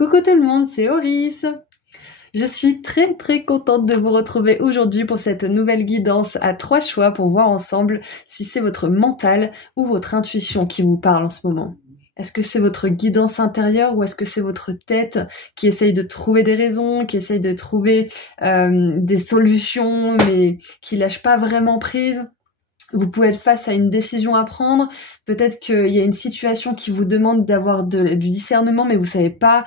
Coucou tout le monde, c'est Oris. Je suis très contente de vous retrouver aujourd'hui pour cette nouvelle guidance à 3 choix pour voir ensemble si c'est votre mental ou votre intuition qui vous parle en ce moment. Est-ce que c'est votre guidance intérieure ou est-ce que c'est votre tête qui essaye de trouver des raisons, qui essaye de trouver des solutions mais qui lâche pas vraiment prise? Vous pouvez être face à une décision à prendre, peut-être qu'il y a une situation qui vous demande d'avoir du discernement, mais vous savez pas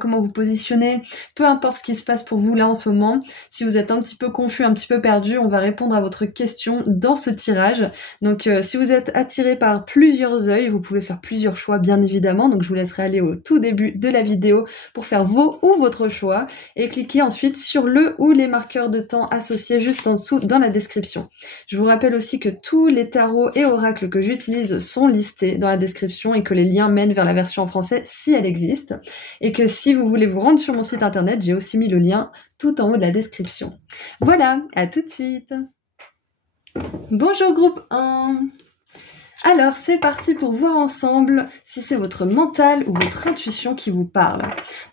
comment vous positionner. Peu importe ce qui se passe pour vous là en ce moment, si vous êtes un petit peu confus, un petit peu perdu, on va répondre à votre question dans ce tirage. Donc si vous êtes attiré par plusieurs œils, vous pouvez faire plusieurs choix bien évidemment, donc je vous laisserai aller au tout début de la vidéo pour faire vos ou votre choix, et cliquez ensuite sur le ou les marqueurs de temps associés juste en dessous dans la description. Je vous rappelle aussi que tous les tarots et oracles que j'utilise sont listés dans la description et que les liens mènent vers la version en français si elle existe. Et que si vous voulez vous rendre sur mon site internet, j'ai aussi mis le lien tout en haut de la description. Voilà, à tout de suite. Bonjour groupe 1. Alors c'est parti pour voir ensemble si c'est votre mental ou votre intuition qui vous parle.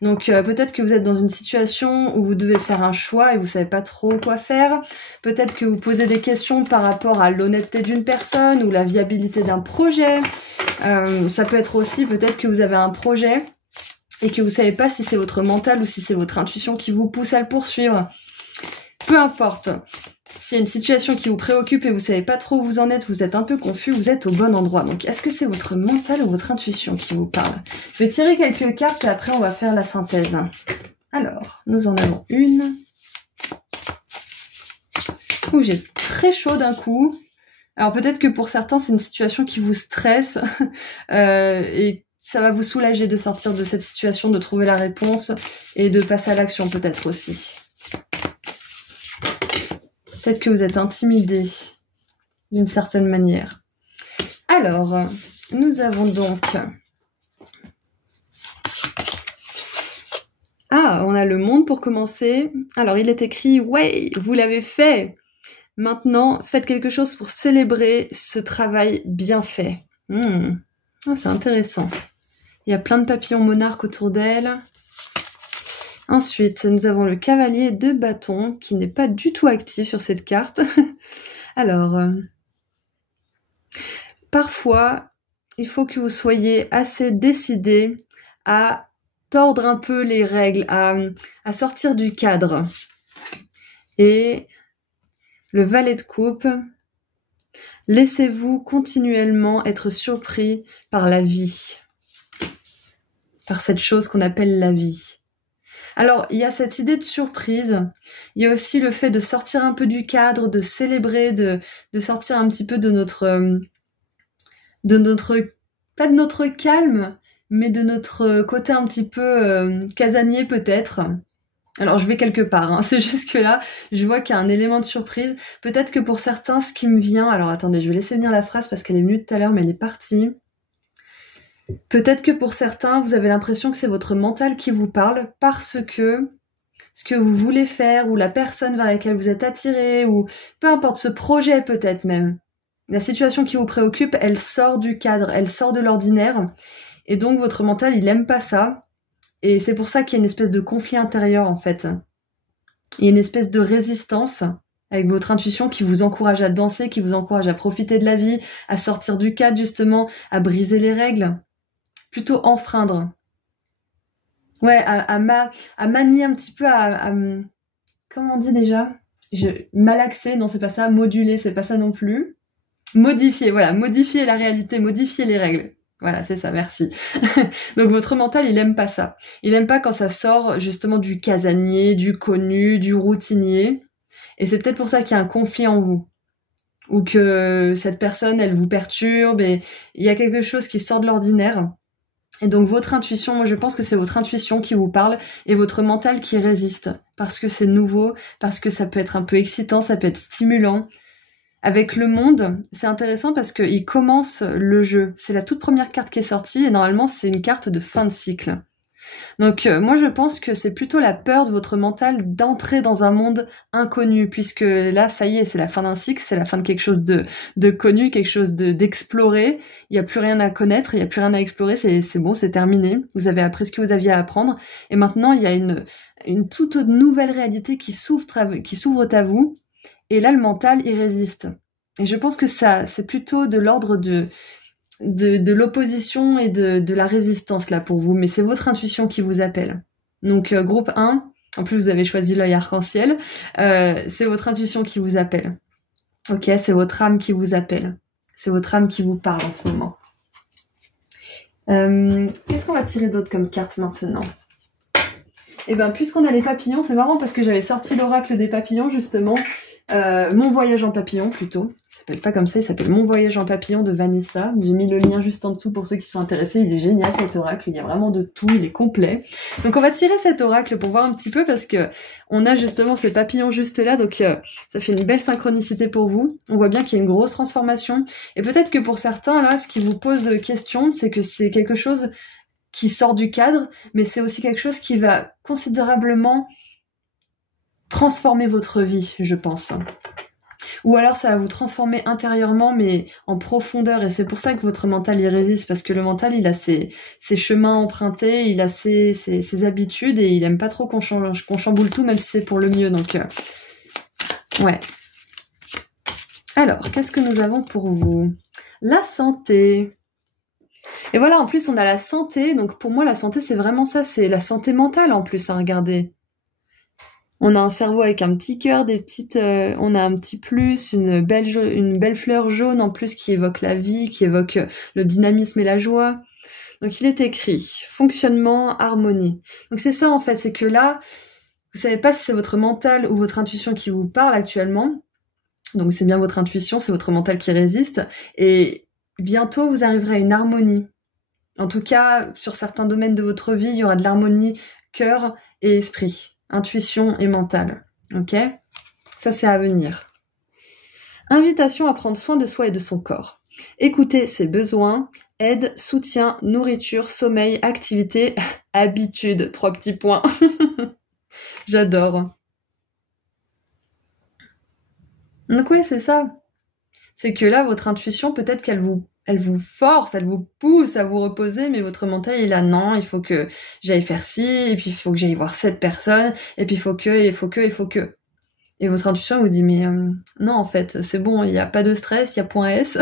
Donc peut-être que vous êtes dans une situation où vous devez faire un choix et vous savez pas trop quoi faire. Peut-être que vous posez des questions par rapport à l'honnêteté d'une personne ou la viabilité d'un projet. Ça peut être aussi peut-être que vous avez un projet et que vous savez pas si c'est votre mental ou si c'est votre intuition qui vous pousse à le poursuivre. Peu importe. S'il y a une situation qui vous préoccupe et vous savez pas trop où vous en êtes, vous êtes un peu confus, vous êtes au bon endroit. Donc est-ce que c'est votre mental ou votre intuition qui vous parle? Je vais tirer quelques cartes et après on va faire la synthèse. Alors, nous en avons une. Ouh, j'ai très chaud d'un coup. Alors peut-être que pour certains c'est une situation qui vous stresse et ça va vous soulager de sortir de cette situation, de trouver la réponse et de passer à l'action peut-être aussi. Peut-être que vous êtes intimidé d'une certaine manière. Alors, nous avons donc... Ah, on a le monde pour commencer. Alors, il est écrit « Ouais, vous l'avez fait !» Maintenant, faites quelque chose pour célébrer ce travail bien fait. Ah, c'est intéressant. Il y a plein de papillons monarques autour d'elle. Ensuite, nous avons le cavalier de bâton qui n'est pas du tout actif sur cette carte. Alors, parfois, il faut que vous soyez assez décidé à tordre un peu les règles, à sortir du cadre. Et le valet de coupe, laissez-vous continuellement être surpris par la vie, par cette chose qu'on appelle la vie. Alors, il y a cette idée de surprise, il y a aussi le fait de sortir un peu du cadre, de célébrer, de sortir un petit peu de notre, pas de notre calme, mais de notre côté un petit peu casanier peut-être. Alors, je vais quelque part, hein. C'est juste que là, je vois qu'il y a un élément de surprise. Peut-être que pour certains, ce qui me vient... Alors, attendez, je vais laisser venir la phrase parce qu'elle est venue tout à l'heure, mais elle est partie. Peut-être que pour certains, vous avez l'impression que c'est votre mental qui vous parle parce que ce que vous voulez faire ou la personne vers laquelle vous êtes attiré ou peu importe, ce projet peut-être même. La situation qui vous préoccupe, elle sort du cadre, elle sort de l'ordinaire et donc votre mental, il aime pas ça et c'est pour ça qu'il y a une espèce de conflit intérieur en fait. Il y a une espèce de résistance avec votre intuition qui vous encourage à danser, qui vous encourage à profiter de la vie, à sortir du cadre justement, à briser les règles. Plutôt enfreindre. Ouais, à manier un petit peu, comment on dit déjà? Malaxer, non c'est pas ça, moduler, c'est pas ça non plus. Modifier, voilà, modifier la réalité, modifier les règles. Voilà, c'est ça, merci. Donc votre mental, il aime pas ça. Il aime pas quand ça sort justement du casanier, du connu, du routinier. Et c'est peut-être pour ça qu'il y a un conflit en vous. Ou que cette personne, elle vous perturbe et il y a quelque chose qui sort de l'ordinaire. Et donc votre intuition, moi je pense que c'est votre intuition qui vous parle et votre mental qui résiste parce que c'est nouveau, parce que ça peut être un peu excitant, ça peut être stimulant. Avec le monde, c'est intéressant parce qu'il commence le jeu. C'est la toute première carte qui est sortie et normalement c'est une carte de fin de cycle. Donc moi je pense que c'est plutôt la peur de votre mental d'entrer dans un monde inconnu, puisque là ça y est, c'est la fin d'un cycle, c'est la fin de quelque chose de connu, quelque chose d'exploré. Il n'y a plus rien à connaître, il n'y a plus rien à explorer, c'est bon, c'est terminé. Vous avez appris ce que vous aviez à apprendre, et maintenant il y a une toute nouvelle réalité qui s'ouvre à vous, et là le mental il résiste. Et je pense que ça c'est plutôt de l'ordre de l'opposition et de la résistance là pour vous, mais c'est votre intuition qui vous appelle. Donc groupe 1, en plus vous avez choisi l'œil arc-en-ciel, c'est votre intuition qui vous appelle. Ok, c'est votre âme qui vous appelle. C'est votre âme qui vous parle en ce moment. Qu'est-ce qu'on va tirer d'autre comme carte maintenant? Et bien puisqu'on a les papillons, c'est marrant parce que j'avais sorti l'oracle des papillons justement. Mon voyage en papillon plutôt, il s'appelle pas comme ça, il s'appelle Mon voyage en papillon de Vanessa. J'ai mis le lien juste en dessous pour ceux qui sont intéressés, il est génial cet oracle, il y a vraiment de tout, il est complet. Donc on va tirer cet oracle pour voir un petit peu parce que on a justement ces papillons juste là, donc ça fait une belle synchronicité pour vous. On voit bien qu'il y a une grosse transformation et peut-être que pour certains là, ce qui vous pose question, c'est que c'est quelque chose qui sort du cadre, mais c'est aussi quelque chose qui va considérablement transformer votre vie, je pense. Ou alors ça va vous transformer intérieurement, mais en profondeur, et c'est pour ça que votre mental y résiste, parce que le mental, il a ses chemins empruntés, il a ses habitudes, et il aime pas trop qu'on chamboule tout, même si c'est pour le mieux, donc... ouais. Alors, qu'est-ce que nous avons pour vous? La santé. Et voilà, en plus, on a la santé, donc pour moi, la santé, c'est vraiment ça, c'est la santé mentale, en plus, hein, regardez. On a un cerveau avec un petit cœur, on a un petit plus, une belle fleur jaune en plus qui évoque la vie, qui évoque le dynamisme et la joie. Donc il est écrit fonctionnement, harmonie. Donc c'est ça en fait, c'est que là, vous savez pas si c'est votre mental ou votre intuition qui vous parle actuellement. Donc c'est bien votre intuition, c'est votre mental qui résiste. Et bientôt vous arriverez à une harmonie. En tout cas, sur certains domaines de votre vie, il y aura de l'harmonie cœur et esprit. Intuition et mental, ok? Ça, c'est à venir. Invitation à prendre soin de soi et de son corps. Écouter ses besoins, aide, soutien, nourriture, sommeil, activité, habitude. 3 petits points. J'adore. Donc ouais, c'est ça. C'est que là, votre intuition, peut-être qu'elle vous force, elle vous pousse à vous reposer, mais votre mental, il a non, il faut que j'aille faire ci, et puis il faut que j'aille voir cette personne, et puis il faut que. Et votre intuition vous dit, mais non, en fait, c'est bon, il n'y a pas de stress, il y a point S,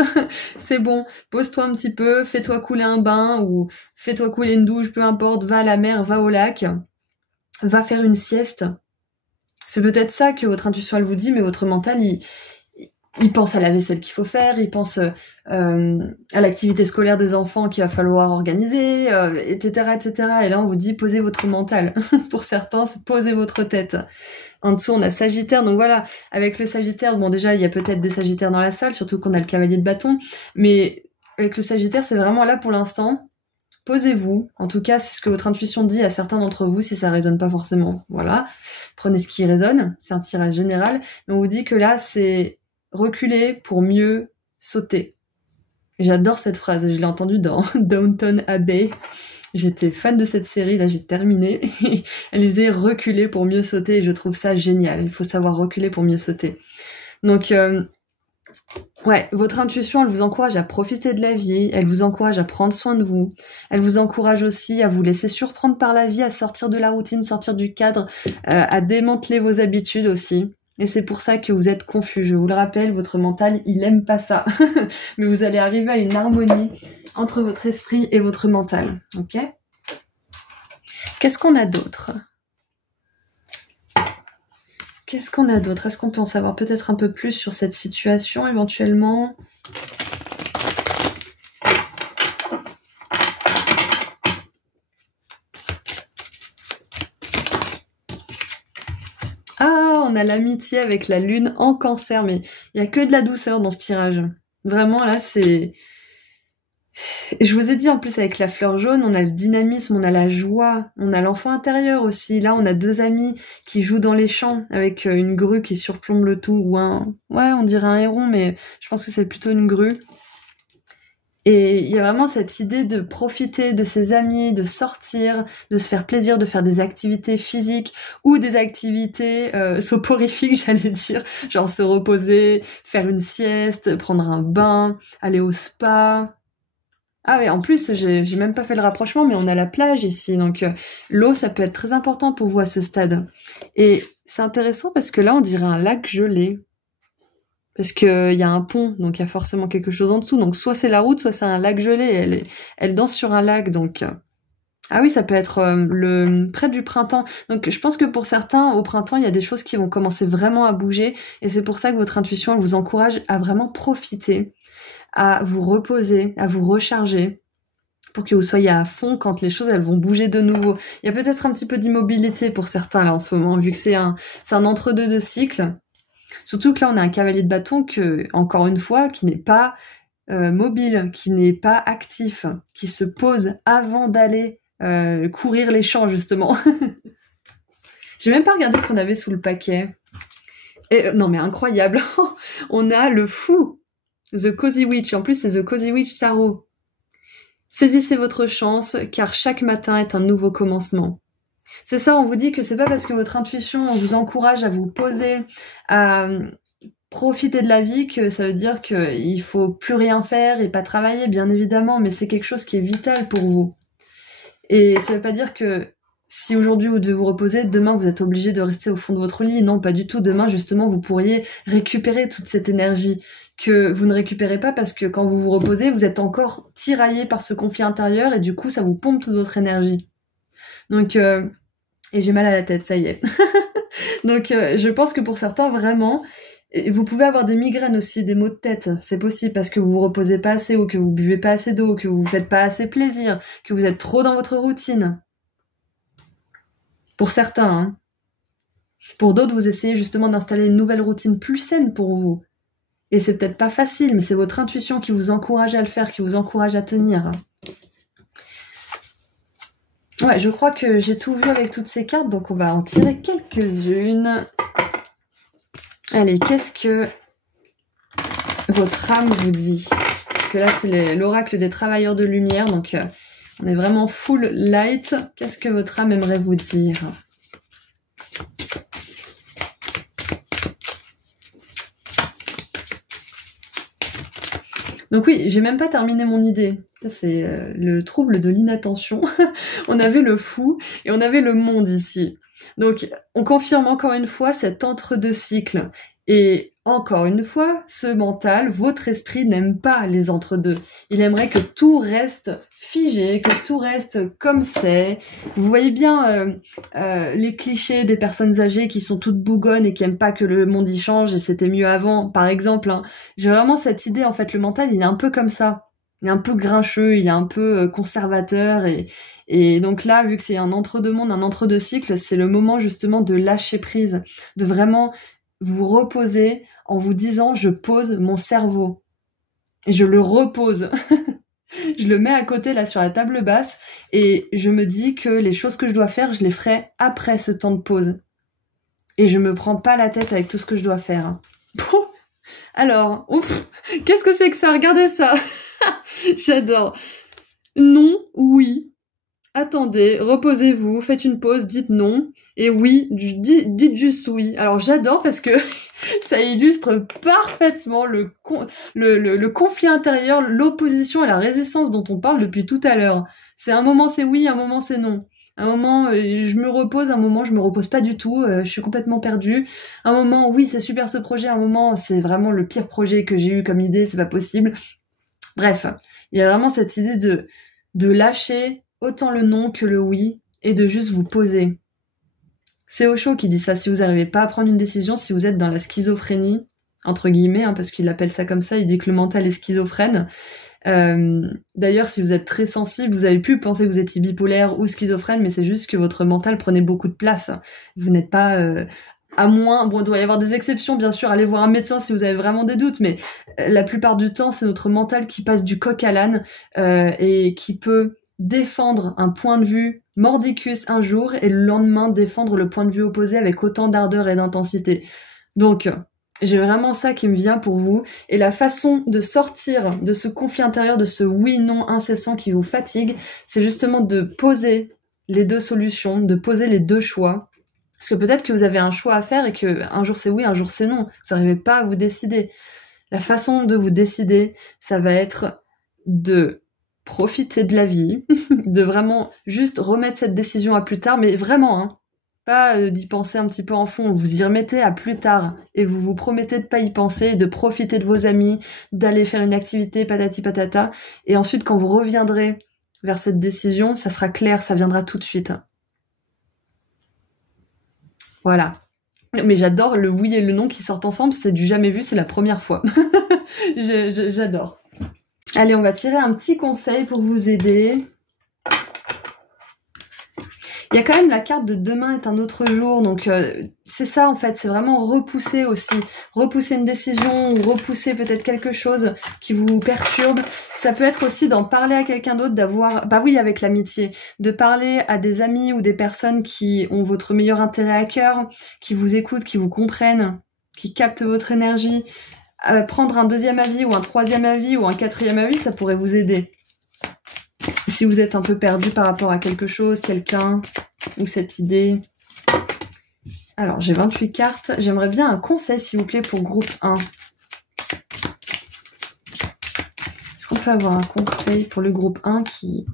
c'est bon, pose-toi un petit peu, fais-toi couler un bain, ou fais-toi couler une douche, peu importe, va à la mer, va au lac, va faire une sieste. C'est peut-être ça que votre intuition, elle vous dit, mais votre mental, il pense à la vaisselle qu'il faut faire, il pense à l'activité scolaire des enfants qu'il va falloir organiser, etc., etc. Et là, on vous dit, posez votre mental. Pour certains, c'est posez votre tête. En dessous, on a Sagittaire. Donc voilà, avec le Sagittaire, bon déjà, il y a peut-être des Sagittaires dans la salle, surtout qu'on a le cavalier de bâton. Mais avec le Sagittaire, c'est vraiment là pour l'instant. Posez-vous. En tout cas, c'est ce que votre intuition dit à certains d'entre vous, si ça résonne pas forcément. Voilà. Prenez ce qui résonne. C'est un tirage général. Mais on vous dit que là, c'est reculer pour mieux sauter. J'adore cette phrase, je l'ai entendue dans Downton Abbey. J'étais fan de cette série, là j'ai terminé. Elle disait reculer pour mieux sauter et je trouve ça génial. Il faut savoir reculer pour mieux sauter. Donc, ouais, votre intuition, elle vous encourage à profiter de la vie, elle vous encourage à prendre soin de vous, elle vous encourage aussi à vous laisser surprendre par la vie, à sortir de la routine, sortir du cadre, à démanteler vos habitudes aussi. Et c'est pour ça que vous êtes confus. Je vous le rappelle, votre mental, il aime pas ça. Mais vous allez arriver à une harmonie entre votre esprit et votre mental. Ok? Qu'est-ce qu'on a d'autre? Qu'est-ce qu'on a d'autre? Est-ce qu'on peut en savoir peut-être un peu plus sur cette situation éventuellement? On a l'amitié avec la lune en cancer, mais il n'y a que de la douceur dans ce tirage. Vraiment, là, c'est... Je vous ai dit, en plus, avec la fleur jaune, on a le dynamisme, on a la joie, on a l'enfant intérieur aussi. Là, on a 2 amis qui jouent dans les champs avec une grue qui surplombe le tout, ou un... Ouais, on dirait un héron, mais je pense que c'est plutôt une grue. Et il y a vraiment cette idée de profiter de ses amis, de sortir, de se faire plaisir, de faire des activités physiques ou des activités soporifiques, j'allais dire, genre se reposer, faire une sieste, prendre un bain, aller au spa. Ah ouais, en plus, j'ai même pas fait le rapprochement, mais on a la plage ici, donc l'eau, ça peut être très important pour vous à ce stade. Et c'est intéressant parce que là, on dirait un lac gelé. Parce qu'il y a un pont, donc il y a forcément quelque chose en dessous. Donc soit c'est la route, soit c'est un lac gelé. Elle danse sur un lac, donc... Ah oui, ça peut être près du printemps. Donc je pense que pour certains, au printemps, il y a des choses qui vont commencer vraiment à bouger. Et c'est pour ça que votre intuition, elle vous encourage à vraiment profiter, à vous reposer, à vous recharger, pour que vous soyez à fond quand les choses, elles vont bouger de nouveau. Il y a peut-être un petit peu d'immobilité pour certains, là, en ce moment, vu que c'est un entre-deux de cycle. Surtout que là, on a un cavalier de bâton encore une fois, qui n'est pas mobile, qui n'est pas actif, qui se pose avant d'aller courir les champs, justement. J'ai même pas regardé ce qu'on avait sous le paquet. Et, non, mais incroyable. On a le fou, The Cozy Witch. En plus, c'est The Cozy Witch Tarot. Saisissez votre chance, car chaque matin est un nouveau commencement. C'est ça, on vous dit que c'est pas parce que votre intuition vous encourage à vous poser, à profiter de la vie, que ça veut dire qu'il faut plus rien faire et pas travailler, bien évidemment, mais c'est quelque chose qui est vital pour vous. Et ça veut pas dire que si aujourd'hui vous devez vous reposer, demain vous êtes obligé de rester au fond de votre lit. Non, pas du tout. Demain, justement, vous pourriez récupérer toute cette énergie que vous ne récupérez pas parce que quand vous vous reposez, vous êtes encore tiraillé par ce conflit intérieur et du coup, ça vous pompe toute votre énergie. Donc... Et j'ai mal à la tête, ça y est. Donc je pense que pour certains, vraiment, vous pouvez avoir des migraines aussi, des maux de tête. C'est possible parce que vous vous reposez pas assez ou que vous buvez pas assez d'eau, que vous vous faites pas assez plaisir, que vous êtes trop dans votre routine. Pour certains, hein. Pour d'autres, vous essayez justement d'installer une nouvelle routine plus saine pour vous. Et c'est peut-être pas facile, mais c'est votre intuition qui vous encourage à le faire, qui vous encourage à tenir. Ouais, je crois que j'ai tout vu avec toutes ces cartes, donc on va en tirer quelques-unes. Allez, qu'est-ce que votre âme vous dit? Parce que là, c'est l'oracle des travailleurs de lumière, donc on est vraiment full light. Qu'est-ce que votre âme aimerait vous dire? Donc oui, j'ai même pas terminé mon idée. Ça, c'est le trouble de l'inattention. On avait le fou et on avait le monde ici. Donc, on confirme encore une fois cet entre-deux cycles. Et encore une fois, ce mental, votre esprit n'aime pas les entre-deux. Il aimerait que tout reste figé, que tout reste comme c'est. Vous voyez bien les clichés des personnes âgées qui sont toutes bougonnes et qui aiment pas que le monde y change et c'était mieux avant, par exemple. Hein. J'ai vraiment cette idée, en fait, le mental, il est un peu comme ça. Il est un peu grincheux, il est un peu conservateur et donc là, vu que c'est un entre-deux mondes, un entre-deux cycles, c'est le moment justement de lâcher prise, de vraiment vous reposer en vous disant je pose mon cerveau et je le repose. Je le mets à côté là sur la table basse et je me dis que les choses que je dois faire, je les ferai après ce temps de pause. Et je me prends pas la tête avec tout ce que je dois faire. Alors, ouf, qu'est-ce que c'est que ça? Regardez ça. J'adore. Non, oui. Attendez, reposez-vous, faites une pause, dites non. Et oui, dites juste oui. Alors j'adore parce que ça illustre parfaitement le conflit intérieur, l'opposition et la résistance dont on parle depuis tout à l'heure. C'est un moment c'est oui, un moment c'est non. Un moment je me repose, un moment je me repose pas du tout, je suis complètement perdue. Un moment oui c'est super ce projet, un moment c'est vraiment le pire projet que j'ai eu comme idée, c'est pas possible. Bref, il y a vraiment cette idée de lâcher autant le non que le oui et de juste vous poser. C'est Osho qui dit ça, si vous n'arrivez pas à prendre une décision, si vous êtes dans la schizophrénie, entre guillemets, hein, parce qu'il appelle ça comme ça, il dit que le mental est schizophrène. D'ailleurs, si vous êtes très sensible, vous avez pu penser que vous étiez bipolaire ou schizophrène, mais c'est juste que votre mental prenait beaucoup de place. Vous n'êtes pas... à moins, bon, il doit y avoir des exceptions, bien sûr, allez voir un médecin si vous avez vraiment des doutes, mais la plupart du temps, c'est notre mental qui passe du coq à l'âne et qui peut défendre un point de vue mordicus un jour et le lendemain défendre le point de vue opposé avec autant d'ardeur et d'intensité. Donc, J'ai vraiment ça qui me vient pour vous. Et la façon de sortir de ce conflit intérieur, de ce oui-non incessant qui vous fatigue, c'est justement de poser les deux solutions, de poser les deux choix. Parce que peut-être que vous avez un choix à faire et que un jour c'est oui, un jour c'est non. Vous n'arrivez pas à vous décider. La façon de vous décider, ça va être de profiter de la vie, de vraiment juste remettre cette décision à plus tard, mais vraiment, hein, pas d'y penser un petit peu en fond, vous y remettez à plus tard et vous vous promettez de pas y penser, de profiter de vos amis, d'aller faire une activité patati patata, et ensuite quand vous reviendrez vers cette décision, ça sera clair, ça viendra tout de suite. Voilà. Mais j'adore le oui et le non qui sortent ensemble, c'est du jamais vu, c'est la première fois. J'adore. Allez, on va tirer un petit conseil pour vous aider. Il y a quand même la carte de demain est un autre jour, donc c'est ça en fait, c'est vraiment repousser aussi, repousser une décision ou repousser peut-être quelque chose qui vous perturbe. Ça peut être aussi d'en parler à quelqu'un d'autre, d'avoir, bah oui, avec l'amitié, de parler à des amis ou des personnes qui ont votre meilleur intérêt à cœur, qui vous écoutent, qui vous comprennent, qui captent votre énergie. Prendre un deuxième avis ou un troisième avis ou un quatrième avis, ça pourrait vous aider. Si vous êtes un peu perdu par rapport à quelque chose, quelqu'un ou cette idée. Alors, j'ai 28 cartes. J'aimerais bien un conseil, s'il vous plaît, pour groupe 1. Est-ce qu'on peut avoir un conseil pour le groupe 1 qui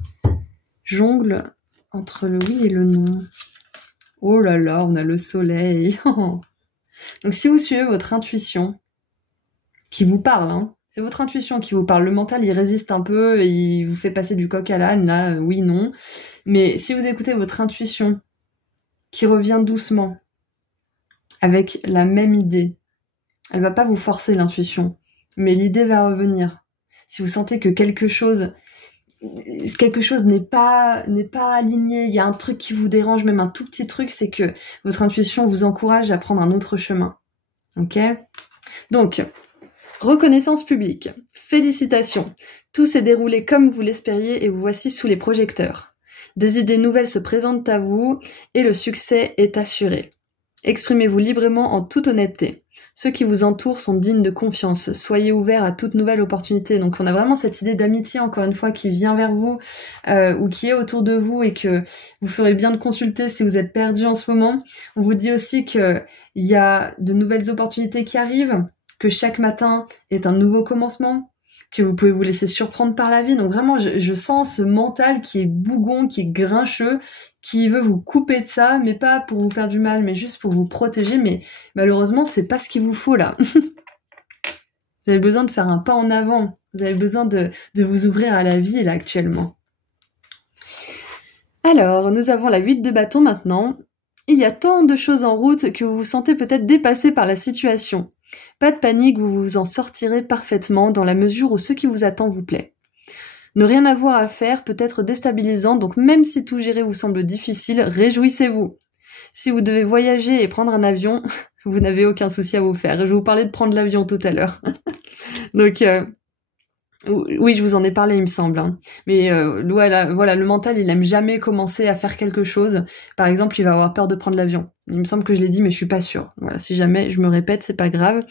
jongle entre le oui et le non? Oh là là, on a le soleil. Donc, si vous suivez votre intuition, qui vous parle, hein, c'est votre intuition qui vous parle. Le mental, il résiste un peu, et il vous fait passer du coq à l'âne, là, oui, non. Mais si vous écoutez votre intuition, qui revient doucement, avec la même idée, elle va pas vous forcer l'intuition, mais l'idée va revenir. Si vous sentez que quelque chose n'est pas aligné, il y a un truc qui vous dérange, même un tout petit truc, c'est que votre intuition vous encourage à prendre un autre chemin. Ok ? Donc, reconnaissance publique. Félicitations. Tout s'est déroulé comme vous l'espériez et vous voici sous les projecteurs. Des idées nouvelles se présentent à vous et le succès est assuré. Exprimez-vous librement en toute honnêteté. Ceux qui vous entourent sont dignes de confiance. Soyez ouverts à toute nouvelle opportunité. Donc on a vraiment cette idée d'amitié, encore une fois, qui vient vers vous ou qui est autour de vous et que vous ferez bien de consulter si vous êtes perdu en ce moment. On vous dit aussi qu'il y a de nouvelles opportunités qui arrivent, que chaque matin est un nouveau commencement, que vous pouvez vous laisser surprendre par la vie. Donc vraiment, je sens ce mental qui est bougon, qui est grincheux, qui veut vous couper de ça, mais pas pour vous faire du mal, mais juste pour vous protéger. Mais malheureusement, c'est pas ce qu'il vous faut là. Vous avez besoin de faire un pas en avant. Vous avez besoin de vous ouvrir à la vie là actuellement. Alors, nous avons la 8 de bâton maintenant. Il y a tant de choses en route que vous vous sentez peut-être dépassé par la situation. Pas de panique, vous vous en sortirez parfaitement dans la mesure où ce qui vous attend vous plaît. Ne rien avoir à faire peut être déstabilisant, donc même si tout gérer vous semble difficile, réjouissez-vous. Si vous devez voyager et prendre un avion, vous n'avez aucun souci à vous faire. Je vous parlais de prendre l'avion tout à l'heure. Donc, oui, je vous en ai parlé, il me semble. Hein. Mais voilà, le mental, il aime jamais commencer à faire quelque chose. Par exemple, il va avoir peur de prendre l'avion. Il me semble que je l'ai dit, mais je suis pas sûre. Voilà, si jamais je me répète, c'est pas grave.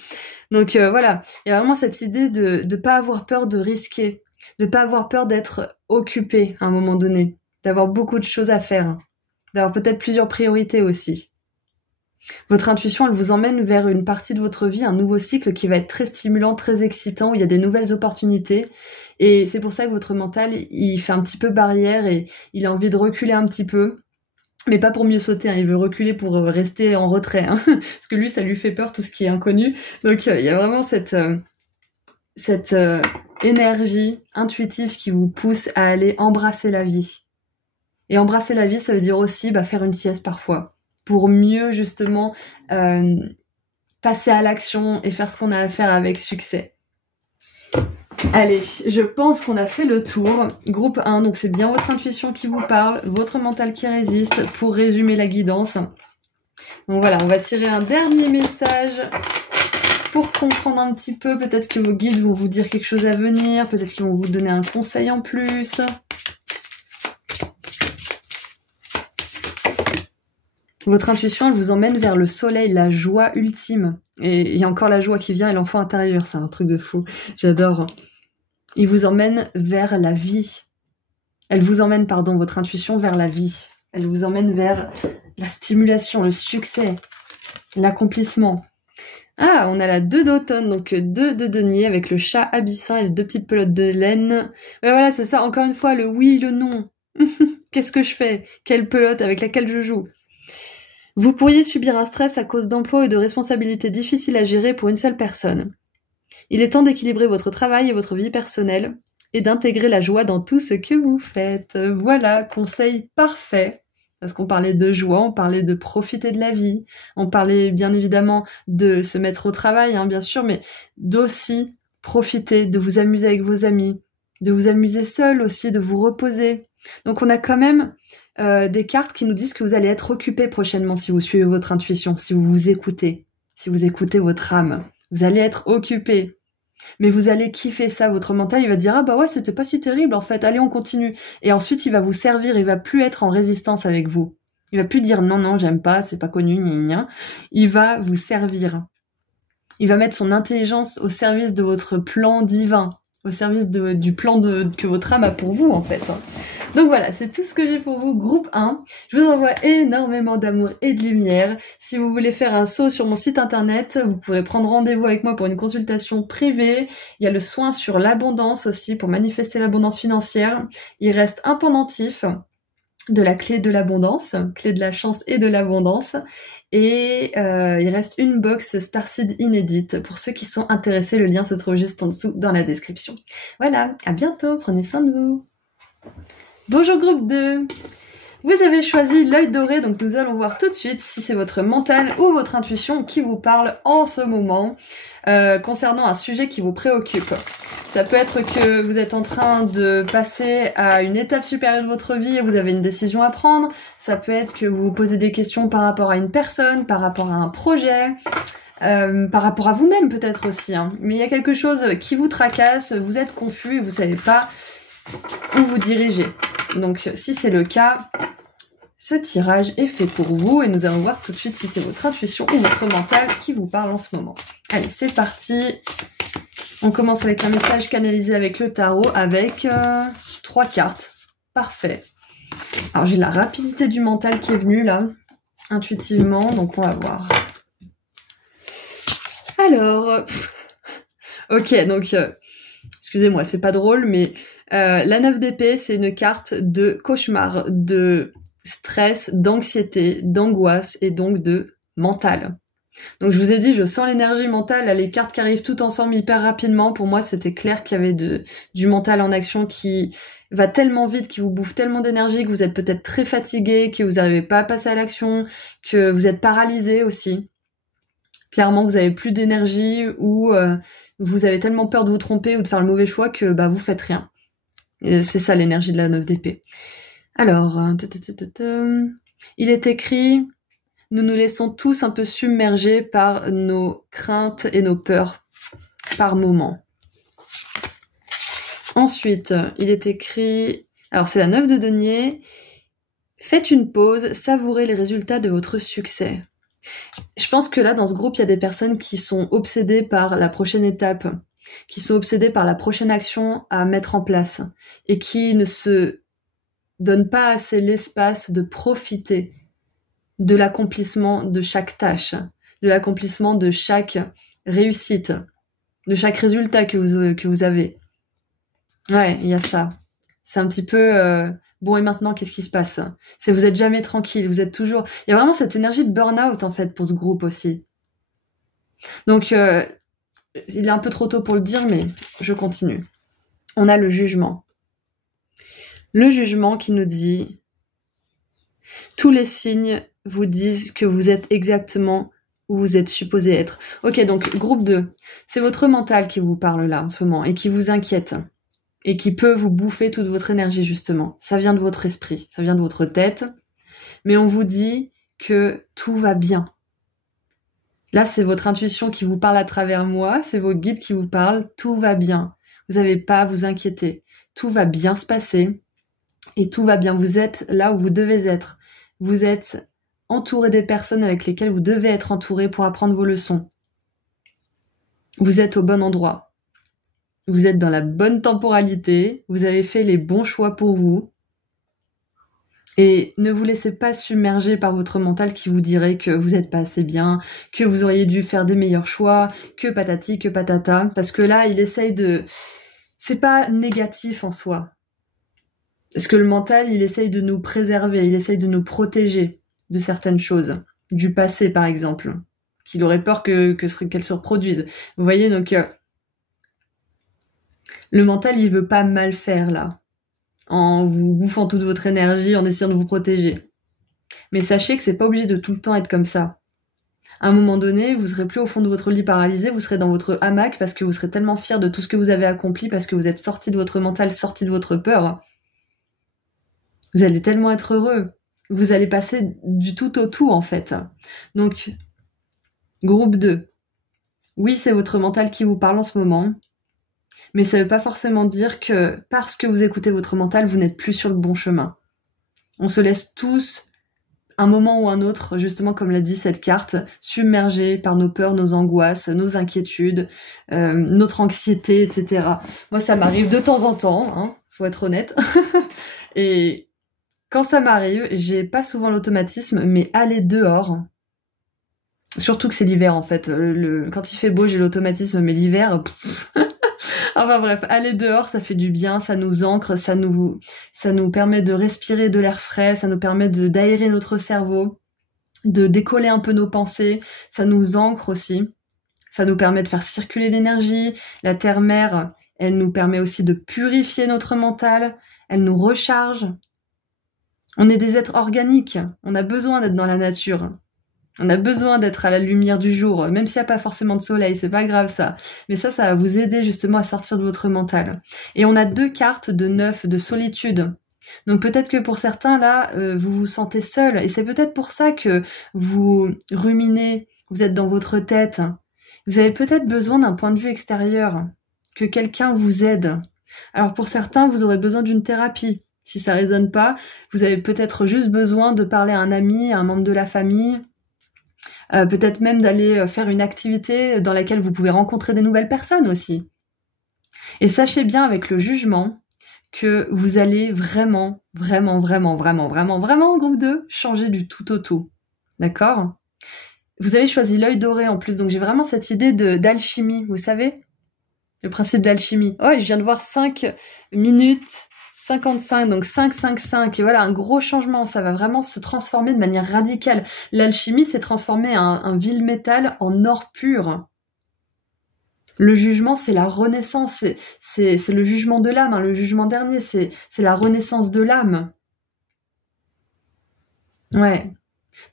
Donc voilà, il y a vraiment cette idée de pas avoir peur de risquer, de pas avoir peur d'être occupé à un moment donné, d'avoir beaucoup de choses à faire, d'avoir peut-être plusieurs priorités aussi. Votre intuition, elle vous emmène vers une partie de votre vie, un nouveau cycle qui va être très stimulant, très excitant, où il y a des nouvelles opportunités. Et c'est pour ça que votre mental, il fait un petit peu barrière et il a envie de reculer un petit peu. Mais pas pour mieux sauter, hein. Il veut reculer pour rester en retrait. Hein. Parce que lui, ça lui fait peur, tout ce qui est inconnu. Donc il y a vraiment cette énergie intuitive qui vous pousse à aller embrasser la vie. Et embrasser la vie, ça veut dire aussi faire une sieste parfois. Pour mieux justement passer à l'action et faire ce qu'on a à faire avec succès. Allez, je pense qu'on a fait le tour. Groupe 1, donc c'est bien votre intuition qui vous parle, votre mental qui résiste, pour résumer la guidance. Donc voilà, on va tirer un dernier message pour comprendre un petit peu. Peut-être que vos guides vont vous dire quelque chose à venir, peut-être qu'ils vont vous donner un conseil en plus. Votre intuition, elle vous emmène vers le soleil, la joie ultime. Et il y a encore la joie qui vient et l'enfant intérieur, c'est un truc de fou. J'adore. Il vous emmène vers la vie. Elle vous emmène, pardon, votre intuition vers la vie. Elle vous emmène vers la stimulation, le succès, l'accomplissement. Ah, on a la 2 d'automne, donc 2 de denier avec le chat abyssin et les 2 petites pelotes de laine. Ouais, voilà, c'est ça, encore une fois, le oui, le non. Qu'est-ce que je fais? Quelle pelote avec laquelle je joue? Vous pourriez subir un stress à cause d'emplois et de responsabilités difficiles à gérer pour une seule personne. Il est temps d'équilibrer votre travail et votre vie personnelle et d'intégrer la joie dans tout ce que vous faites. Voilà, conseil parfait. Parce qu'on parlait de joie, on parlait de profiter de la vie, on parlait bien évidemment de se mettre au travail, hein, bien sûr, mais d'aussi profiter, de vous amuser avec vos amis, de vous amuser seul aussi, de vous reposer. Donc on a quand même des cartes qui nous disent que vous allez être occupé prochainement si vous suivez votre intuition, si vous vous écoutez votre âme. Vous allez être occupé. Mais vous allez kiffer ça, votre mental, il va dire « Ah bah ouais, c'était pas si terrible en fait, allez on continue ». Et ensuite, il va vous servir, il va plus être en résistance avec vous. Il va plus dire « Non, non, j'aime pas, c'est pas connu, gna gna gna ». Il va vous servir. Il va mettre son intelligence au service de votre plan divin, au service du plan que votre âme a pour vous en fait. Donc voilà, c'est tout ce que j'ai pour vous, groupe 1. Je vous envoie énormément d'amour et de lumière. Si vous voulez faire un saut sur mon site internet, vous pourrez prendre rendez-vous avec moi pour une consultation privée. Il y a le soin sur l'abondance aussi, pour manifester l'abondance financière. Il reste un pendentif de la clé de l'abondance, clé de la chance et de l'abondance. Et il reste une box Starseed inédite. Pour ceux qui sont intéressés, le lien se trouve juste en dessous dans la description. Voilà, à bientôt, prenez soin de vous. Bonjour groupe 2. Vous avez choisi l'œil doré, donc nous allons voir tout de suite si c'est votre mental ou votre intuition qui vous parle en ce moment concernant un sujet qui vous préoccupe. Ça peut être que vous êtes en train de passer à une étape supérieure de votre vie et vous avez une décision à prendre. Ça peut être que vous vous posez des questions par rapport à une personne, par rapport à un projet, par rapport à vous-même peut-être aussi. Hein. Mais il y a quelque chose qui vous tracasse, vous êtes confus et vous savez pas où vous dirigez. Donc si c'est le cas, ce tirage est fait pour vous et nous allons voir tout de suite si c'est votre intuition ou votre mental qui vous parle en ce moment. Allez, c'est parti. On commence avec un message canalisé avec le tarot avec 3 cartes. Parfait. Alors j'ai la rapidité du mental qui est venue là, intuitivement, donc on va voir. Alors, ok, donc excusez-moi, c'est pas drôle, mais la 9 d'épée, c'est une carte de cauchemar, de stress, d'anxiété, d'angoisse et donc de mental. Donc je vous ai dit, je sens l'énergie mentale, là, les cartes qui arrivent toutes ensemble hyper rapidement. Pour moi, c'était clair qu'il y avait du mental en action qui va tellement vite, qui vous bouffe tellement d'énergie que vous êtes peut-être très fatigué, que vous n'arrivez pas à passer à l'action, que vous êtes paralysé aussi. Clairement, vous avez plus d'énergie ou vous avez tellement peur de vous tromper ou de faire le mauvais choix que bah, vous faites rien. C'est ça l'énergie de la 9 d'épée. Alors, il est écrit, nous nous laissons tous un peu submergés par nos craintes et nos peurs par moments. Ensuite, il est écrit, alors c'est la 9 de denier, faites une pause, savourez les résultats de votre succès. Je pense que là, dans ce groupe, il y a des personnes qui sont obsédées par la prochaine étape, qui sont obsédées par la prochaine action à mettre en place et qui ne se donnent pas assez l'espace de profiter de l'accomplissement de chaque tâche, de l'accomplissement de chaque réussite, de chaque résultat que vous avez. Ouais, il y a ça. C'est un petit peu... Bon, et maintenant, qu'est-ce qui se passe? C'est vous êtes jamais tranquille, vous êtes toujours... Il y a vraiment cette énergie de burn-out, en fait, pour ce groupe aussi. Donc, il est un peu trop tôt pour le dire, mais je continue. On a le jugement. Le jugement qui nous dit... Tous les signes vous disent que vous êtes exactement où vous êtes supposé être. Ok, donc, groupe 2. C'est votre mental qui vous parle là, en ce moment, et qui vous inquiète. Et qui peut vous bouffer toute votre énergie, justement. Ça vient de votre esprit, ça vient de votre tête. Mais on vous dit que tout va bien. Là, c'est votre intuition qui vous parle à travers moi, c'est vos guides qui vous parlent. Tout va bien. Vous n'avez pas à vous inquiéter. Tout va bien se passer. Et tout va bien. Vous êtes là où vous devez être. Vous êtes entouré des personnes avec lesquelles vous devez être entouré pour apprendre vos leçons. Vous êtes au bon endroit. Vous êtes dans la bonne temporalité. Vous avez fait les bons choix pour vous. Et ne vous laissez pas submerger par votre mental qui vous dirait que vous n'êtes pas assez bien, que vous auriez dû faire des meilleurs choix, que patati, que patata. Parce que là, il essaye de... C'est pas négatif en soi. Parce que le mental, il essaye de nous préserver, il essaye de nous protéger de certaines choses. Du passé, par exemple. Qu'il aurait peur qu'elles se reproduisent. Vous voyez, donc... le mental, il veut pas mal faire, là. En vous bouffant toute votre énergie, en essayant de vous protéger. Mais sachez que c'est pas obligé de tout le temps être comme ça. À un moment donné, vous serez plus au fond de votre lit paralysé, vous serez dans votre hamac parce que vous serez tellement fier de tout ce que vous avez accompli, parce que vous êtes sorti de votre mental, sorti de votre peur. Vous allez tellement être heureux. Vous allez passer du tout au tout, en fait. Donc, groupe 2. Oui, c'est votre mental qui vous parle en ce moment. Mais ça ne veut pas forcément dire que parce que vous écoutez votre mental, vous n'êtes plus sur le bon chemin. On se laisse tous, un moment ou un autre, justement comme l'a dit cette carte, submergés par nos peurs, nos angoisses, nos inquiétudes, notre anxiété, etc. Moi, ça m'arrive de temps en temps, hein, faut être honnête. Et quand ça m'arrive, j'ai pas souvent l'automatisme, mais aller dehors... Surtout que c'est l'hiver, en fait. Quand il fait beau, j'ai l'automatisme, mais l'hiver... Enfin bref, aller dehors, ça fait du bien, ça nous ancre, ça nous permet de respirer de l'air frais, ça nous permet d'aérer notre cerveau, de décoller un peu nos pensées, ça nous ancre aussi, ça nous permet de faire circuler l'énergie, la terre-mère, elle nous permet aussi de purifier notre mental, elle nous recharge. On est des êtres organiques, on a besoin d'être dans la nature. On a besoin d'être à la lumière du jour, même s'il n'y a pas forcément de soleil, c'est pas grave ça. Mais ça va vous aider justement à sortir de votre mental. Et on a 2 cartes de 9, de solitude. Donc peut-être que pour certains, là, vous vous sentez seul. Et c'est peut-être pour ça que vous ruminez, vous êtes dans votre tête. Vous avez peut-être besoin d'un point de vue extérieur, que quelqu'un vous aide. Alors pour certains, vous aurez besoin d'une thérapie. Si ça résonne pas, vous avez peut-être juste besoin de parler à un ami, à un membre de la famille, peut-être même d'aller faire une activité dans laquelle vous pouvez rencontrer des nouvelles personnes aussi. Et sachez bien avec le jugement que vous allez vraiment, vraiment, vraiment, vraiment, vraiment, vraiment en groupe 2, changer du tout au tout. D'accord ? Vous avez choisi l'œil doré en plus, donc j'ai vraiment cette idée d'alchimie, vous savez ? Le principe d'alchimie. Oh, je viens de voir 5 minutes 55, donc 5, 5, 5, et voilà, un gros changement, ça va vraiment se transformer de manière radicale. L'alchimie, c'est transformer un vil métal en or pur. Le jugement, c'est la renaissance, c'est le jugement de l'âme, hein, le jugement dernier, c'est la renaissance de l'âme. Ouais.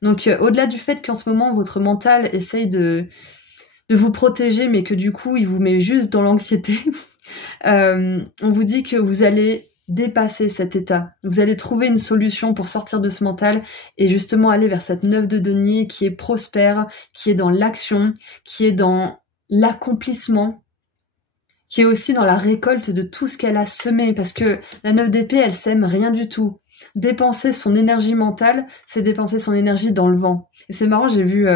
Donc, au-delà du fait qu'en ce moment, votre mental essaye de vous protéger, mais que du coup, il vous met juste dans l'anxiété, on vous dit que vous allez dépasser cet état. Vous allez trouver une solution pour sortir de ce mental et justement aller vers cette 9 de denier qui est prospère, qui est dans l'action, qui est dans l'accomplissement, qui est aussi dans la récolte de tout ce qu'elle a semé, parce que la 9 d'épée, elle sème rien du tout. Dépenser son énergie mentale, c'est dépenser son énergie dans le vent. Et c'est marrant, j'ai vu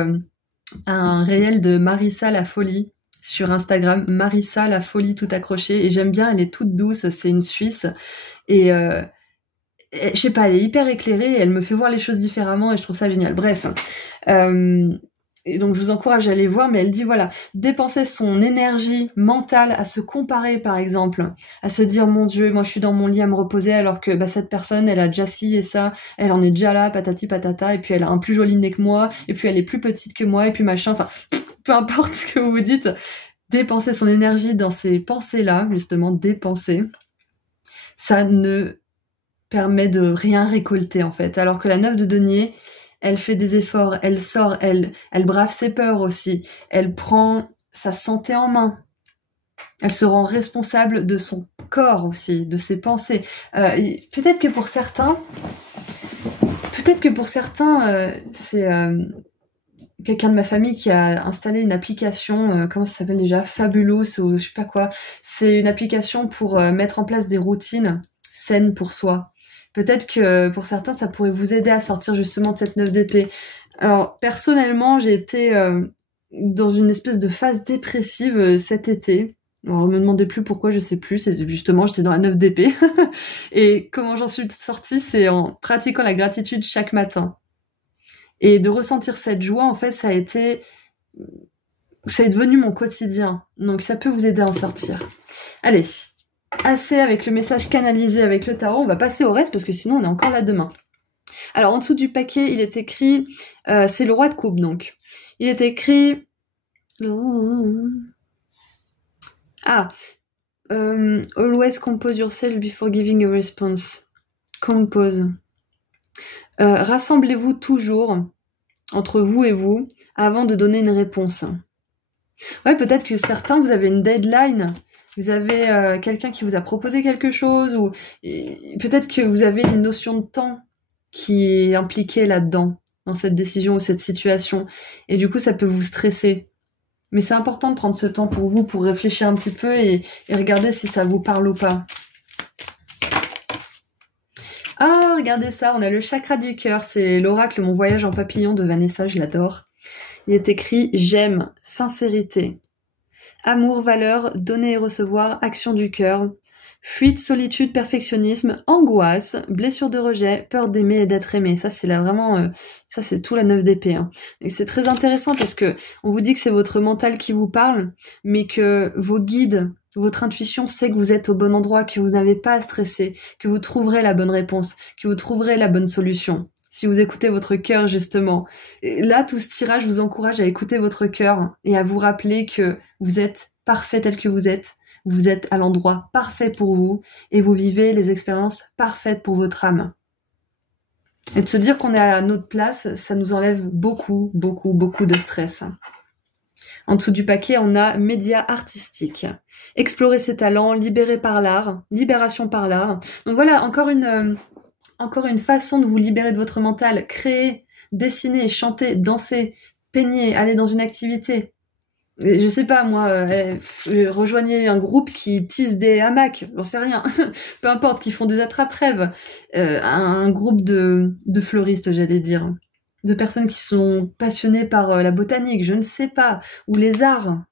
un réel de Marissa la folie sur Instagram, Marissa la folie tout accrochée, et j'aime bien, elle est toute douce, c'est une Suisse, et je sais pas, elle est hyper éclairée, et elle me fait voir les choses différemment, et je trouve ça génial. Bref, et donc je vous encourage à aller voir, mais elle dit voilà, dépenser son énergie mentale à se comparer par exemple, à se dire mon Dieu, moi je suis dans mon lit à me reposer alors que cette personne elle a déjà ci et ça, elle en est déjà là, patati patata, et puis elle a un plus joli nez que moi, et puis elle est plus petite que moi, et puis machin, enfin peu importe ce que vous vous dites, dépenser son énergie dans ces pensées-là, justement dépenser, ça ne permet de rien récolter en fait, alors que la 9 de denier, elle fait des efforts, elle sort, elle brave ses peurs aussi, elle prend sa santé en main, elle se rend responsable de son corps aussi, de ses pensées. Peut-être que pour certains, c'est quelqu'un de ma famille qui a installé une application, comment ça s'appelle déjà, Fabulous ou je sais pas quoi. C'est une application pour mettre en place des routines saines pour soi. Peut-être que pour certains, ça pourrait vous aider à sortir justement de cette 9 d'épée. Alors, personnellement, j'ai été dans une espèce de phase dépressive cet été. Alors, me demandez plus pourquoi, je sais plus. C'est justement, j'étais dans la 9 d'épée. Et comment j'en suis sortie, c'est en pratiquant la gratitude chaque matin. Et de ressentir cette joie, en fait, ça est devenu mon quotidien. Donc, ça peut vous aider à en sortir. Allez, assez avec le message canalisé avec le tarot. On va passer au reste parce que sinon, on est encore là demain. Alors, en dessous du paquet, il est écrit... c'est le roi de coupe, donc. Il est écrit... always compose yourself before giving a response. Compose. Rassemblez-vous toujours, entre vous et vous, avant de donner une réponse. Ouais, peut-être que certains, vous avez une deadline, vous avez quelqu'un qui vous a proposé quelque chose, ou peut-être que vous avez une notion de temps qui est impliquée là-dedans, dans cette décision ou cette situation, et du coup, ça peut vous stresser. Mais c'est important de prendre ce temps pour vous, pour réfléchir un petit peu et regarder si ça vous parle ou pas. Ah, regardez ça, on a le chakra du cœur, c'est l'oracle Mon voyage en papillon de Vanessa, je l'adore. Il est écrit « J'aime, sincérité, amour, valeur, donner et recevoir, action du cœur, fuite, solitude, perfectionnisme, angoisse, blessure de rejet, peur d'aimer et d'être aimé. » Ça, c'est là vraiment, ça c'est tout la 9 d'épée. Hein. Et c'est très intéressant parce que on vous dit que c'est votre mental qui vous parle, mais que vos guides, votre intuition sait que vous êtes au bon endroit, que vous n'avez pas à stresser, que vous trouverez la bonne réponse, que vous trouverez la bonne solution. Si vous écoutez votre cœur, justement. Et là, tout ce tirage vous encourage à écouter votre cœur et à vous rappeler que vous êtes parfait tel que vous êtes à l'endroit parfait pour vous et vous vivez les expériences parfaites pour votre âme. Et de se dire qu'on est à notre place, ça nous enlève beaucoup, beaucoup, beaucoup de stress. En dessous du paquet, on a médias artistiques. Explorer ses talents, libérer par l'art, libération par l'art. Donc voilà, encore une façon de vous libérer de votre mental. Créer, dessiner, chanter, danser, peigner, aller dans une activité. Je sais pas, moi, rejoignez un groupe qui tisse des hamacs, j'en sais rien. Peu importe, qui font des attrape-rêves. Un groupe de fleuristes, j'allais dire. De personnes qui sont passionnées par la botanique, je ne sais pas. Ou les arts.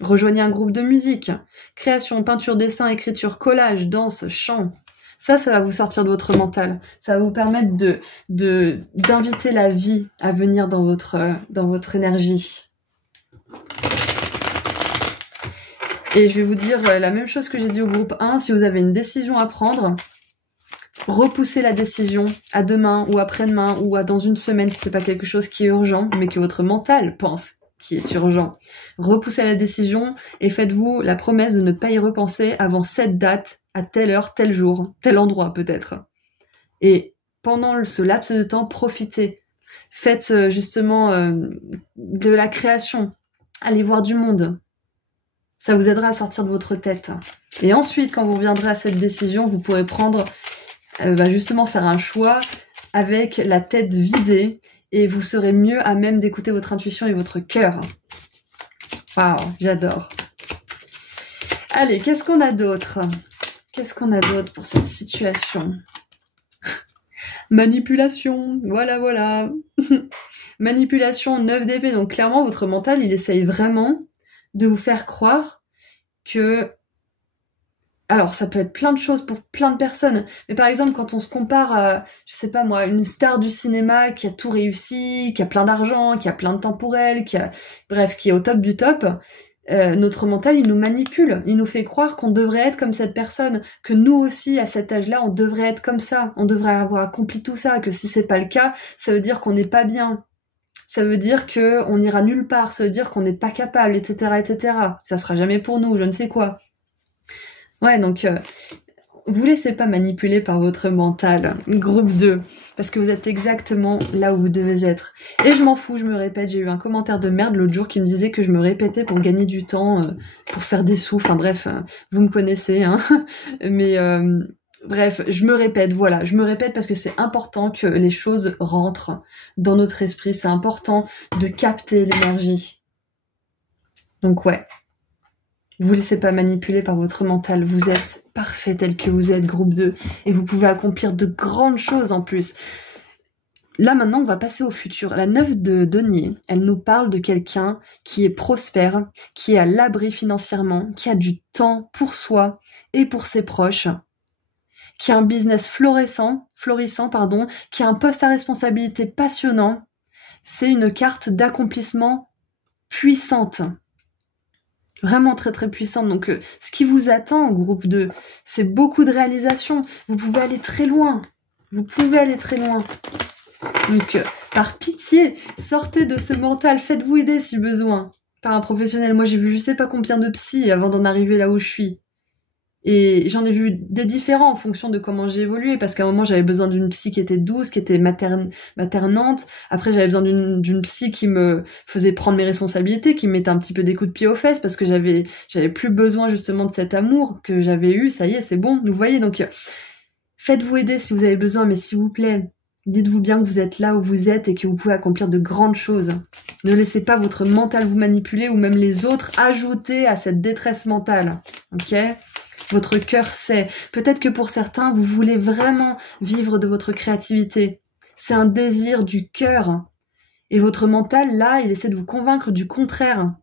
Rejoignez un groupe de musique. Création, peinture, dessin, écriture, collage, danse, chant. Ça va vous sortir de votre mental. Ça va vous permettre d'inviter la vie à venir dans votre énergie. Et je vais vous dire la même chose que j'ai dit au groupe 1. Si vous avez une décision à prendre, repoussez la décision à demain ou après-demain ou à dans une semaine si c'est pas quelque chose qui est urgent, mais que votre mental pense qui est urgent. Repoussez la décision et faites-vous la promesse de ne pas y repenser avant cette date, à telle heure, tel jour, tel endroit peut-être. Et pendant ce laps de temps, profitez. Faites justement de la création. Allez voir du monde. Ça vous aidera à sortir de votre tête. Et ensuite, quand vous reviendrez à cette décision, vous pourrez prendre, justement faire un choix avec la tête vidée et vous serez mieux à même d'écouter votre intuition et votre cœur. Waouh, j'adore. Allez, qu'est-ce qu'on a d'autre? Qu'est-ce qu'on a d'autre pour cette situation? Manipulation, voilà. Manipulation, 9 d'épée. Donc clairement, votre mental, il essaye vraiment de vous faire croire que... Alors, ça peut être plein de choses pour plein de personnes. Mais par exemple, quand on se compare à, je sais pas moi, une star du cinéma qui a tout réussi, qui a plein d'argent, qui a plein de temps pour elle, qui est au top du top, notre mental, il nous manipule. Il nous fait croire qu'on devrait être comme cette personne, que nous aussi, à cet âge-là, on devrait être comme ça, on devrait avoir accompli tout ça, que si c'est pas le cas, ça veut dire qu'on n'est pas bien. Ça veut dire qu'on n'ira nulle part, ça veut dire qu'on n'est pas capable, etc., etc. Ça sera jamais pour nous, je ne sais quoi. Ouais, donc, vous laissez pas manipuler par votre mental, groupe 2, parce que vous êtes exactement là où vous devez être. Et je m'en fous, je me répète, j'ai eu un commentaire de merde l'autre jour qui me disait que je me répétais pour gagner du temps, pour faire des sous, enfin bref, vous me connaissez, hein. Mais bref, je me répète, voilà, je me répète parce que c'est important que les choses rentrent dans notre esprit, c'est important de capter l'énergie. Donc ouais. Vous ne vous laissez pas manipuler par votre mental. Vous êtes parfait tel que vous êtes, groupe 2. Et vous pouvez accomplir de grandes choses en plus. Là, maintenant, on va passer au futur. La 9 de denier, elle nous parle de quelqu'un qui est prospère, qui est à l'abri financièrement, qui a du temps pour soi et pour ses proches, qui a un business florissant, qui a un poste à responsabilité passionnant. C'est une carte d'accomplissement puissante. Vraiment très très puissante. Donc, ce qui vous attend, groupe 2, c'est beaucoup de réalisations. Vous pouvez aller très loin. Vous pouvez aller très loin. Donc, par pitié, sortez de ce mental, faites-vous aider si besoin par un professionnel. Moi, j'ai vu je sais pas combien de psys avant d'en arriver là où je suis. Et j'en ai vu des différents en fonction de comment j'ai évolué, parce qu'à un moment, j'avais besoin d'une psy qui était douce, qui était maternante. Après, j'avais besoin d'une psy qui me faisait prendre mes responsabilités, qui me mettait un petit peu des coups de pied aux fesses, parce que j'avais plus besoin justement de cet amour que j'avais eu. Ça y est, c'est bon, vous voyez. Donc, faites-vous aider si vous avez besoin, mais s'il vous plaît, dites-vous bien que vous êtes là où vous êtes et que vous pouvez accomplir de grandes choses. Ne laissez pas votre mental vous manipuler ou même les autres ajouter à cette détresse mentale. Ok ? Votre cœur sait. Peut-être que pour certains, vous voulez vraiment vivre de votre créativité. C'est un désir du cœur. Et votre mental, là, il essaie de vous convaincre du contraire.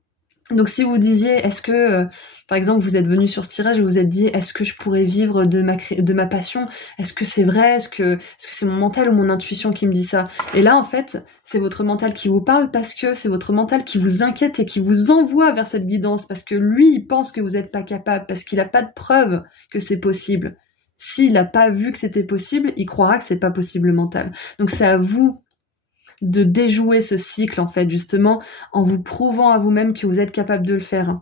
Donc si vous disiez, est-ce que, par exemple, vous êtes venu sur ce tirage et vous vous êtes dit, est-ce que je pourrais vivre de ma passion? Est-ce que c'est vrai? Est-ce que c'est mon mental ou mon intuition qui me dit ça? Et là, en fait, c'est votre mental qui vous parle parce que c'est votre mental qui vous inquiète et qui vous envoie vers cette guidance parce que lui, il pense que vous n'êtes pas capable, parce qu'il n'a pas de preuve que c'est possible. S'il n'a pas vu que c'était possible, il croira que c'est pas possible le mental. Donc c'est à vous de déjouer ce cycle, en fait, justement, en vous prouvant à vous-même que vous êtes capable de le faire.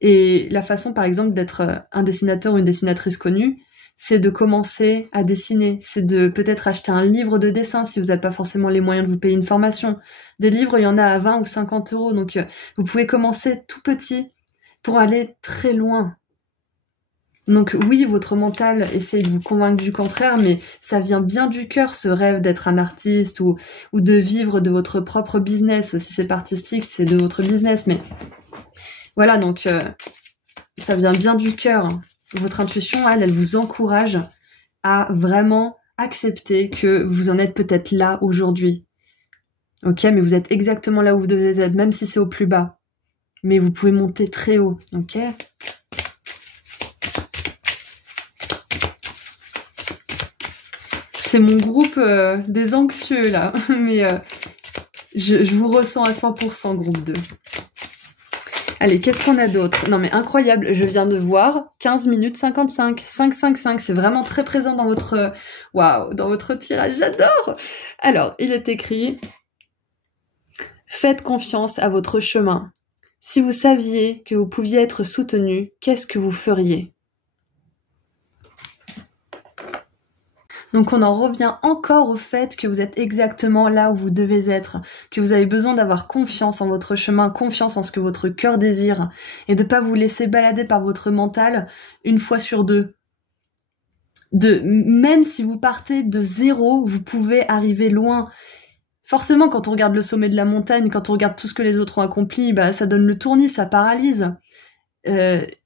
Et la façon, par exemple, d'être un dessinateur ou une dessinatrice connue, c'est de commencer à dessiner, c'est de peut-être acheter un livre de dessin si vous n'avez pas forcément les moyens de vous payer une formation. Des livres, il y en a à 20 ou 50 euros, donc vous pouvez commencer tout petit pour aller très loin. Donc oui, votre mental essaye de vous convaincre du contraire, mais ça vient bien du cœur, ce rêve d'être un artiste ou de vivre de votre propre business. Si c'est pas artistique, c'est de votre business. Mais voilà, donc ça vient bien du cœur. Votre intuition, elle vous encourage à vraiment accepter que vous en êtes peut-être là aujourd'hui. Ok, mais vous êtes exactement là où vous devez être, même si c'est au plus bas. Mais vous pouvez monter très haut, ok ? C'est mon groupe des anxieux, là. Mais je vous ressens à 100%, groupe 2. Allez, qu'est-ce qu'on a d'autre? Non, mais incroyable, je viens de voir 15 minutes 55. 555, c'est vraiment très présent dans votre... Waouh, dans votre tirage, j'adore! Alors, il est écrit... Faites confiance à votre chemin. Si vous saviez que vous pouviez être soutenu, qu'est-ce que vous feriez? Donc on en revient encore au fait que vous êtes exactement là où vous devez être, que vous avez besoin d'avoir confiance en votre chemin, confiance en ce que votre cœur désire, et de ne pas vous laisser balader par votre mental une fois sur deux. Même si vous partez de zéro, vous pouvez arriver loin. Forcément, quand on regarde le sommet de la montagne, quand on regarde tout ce que les autres ont accompli, bah, ça donne le tournis, ça paralyse.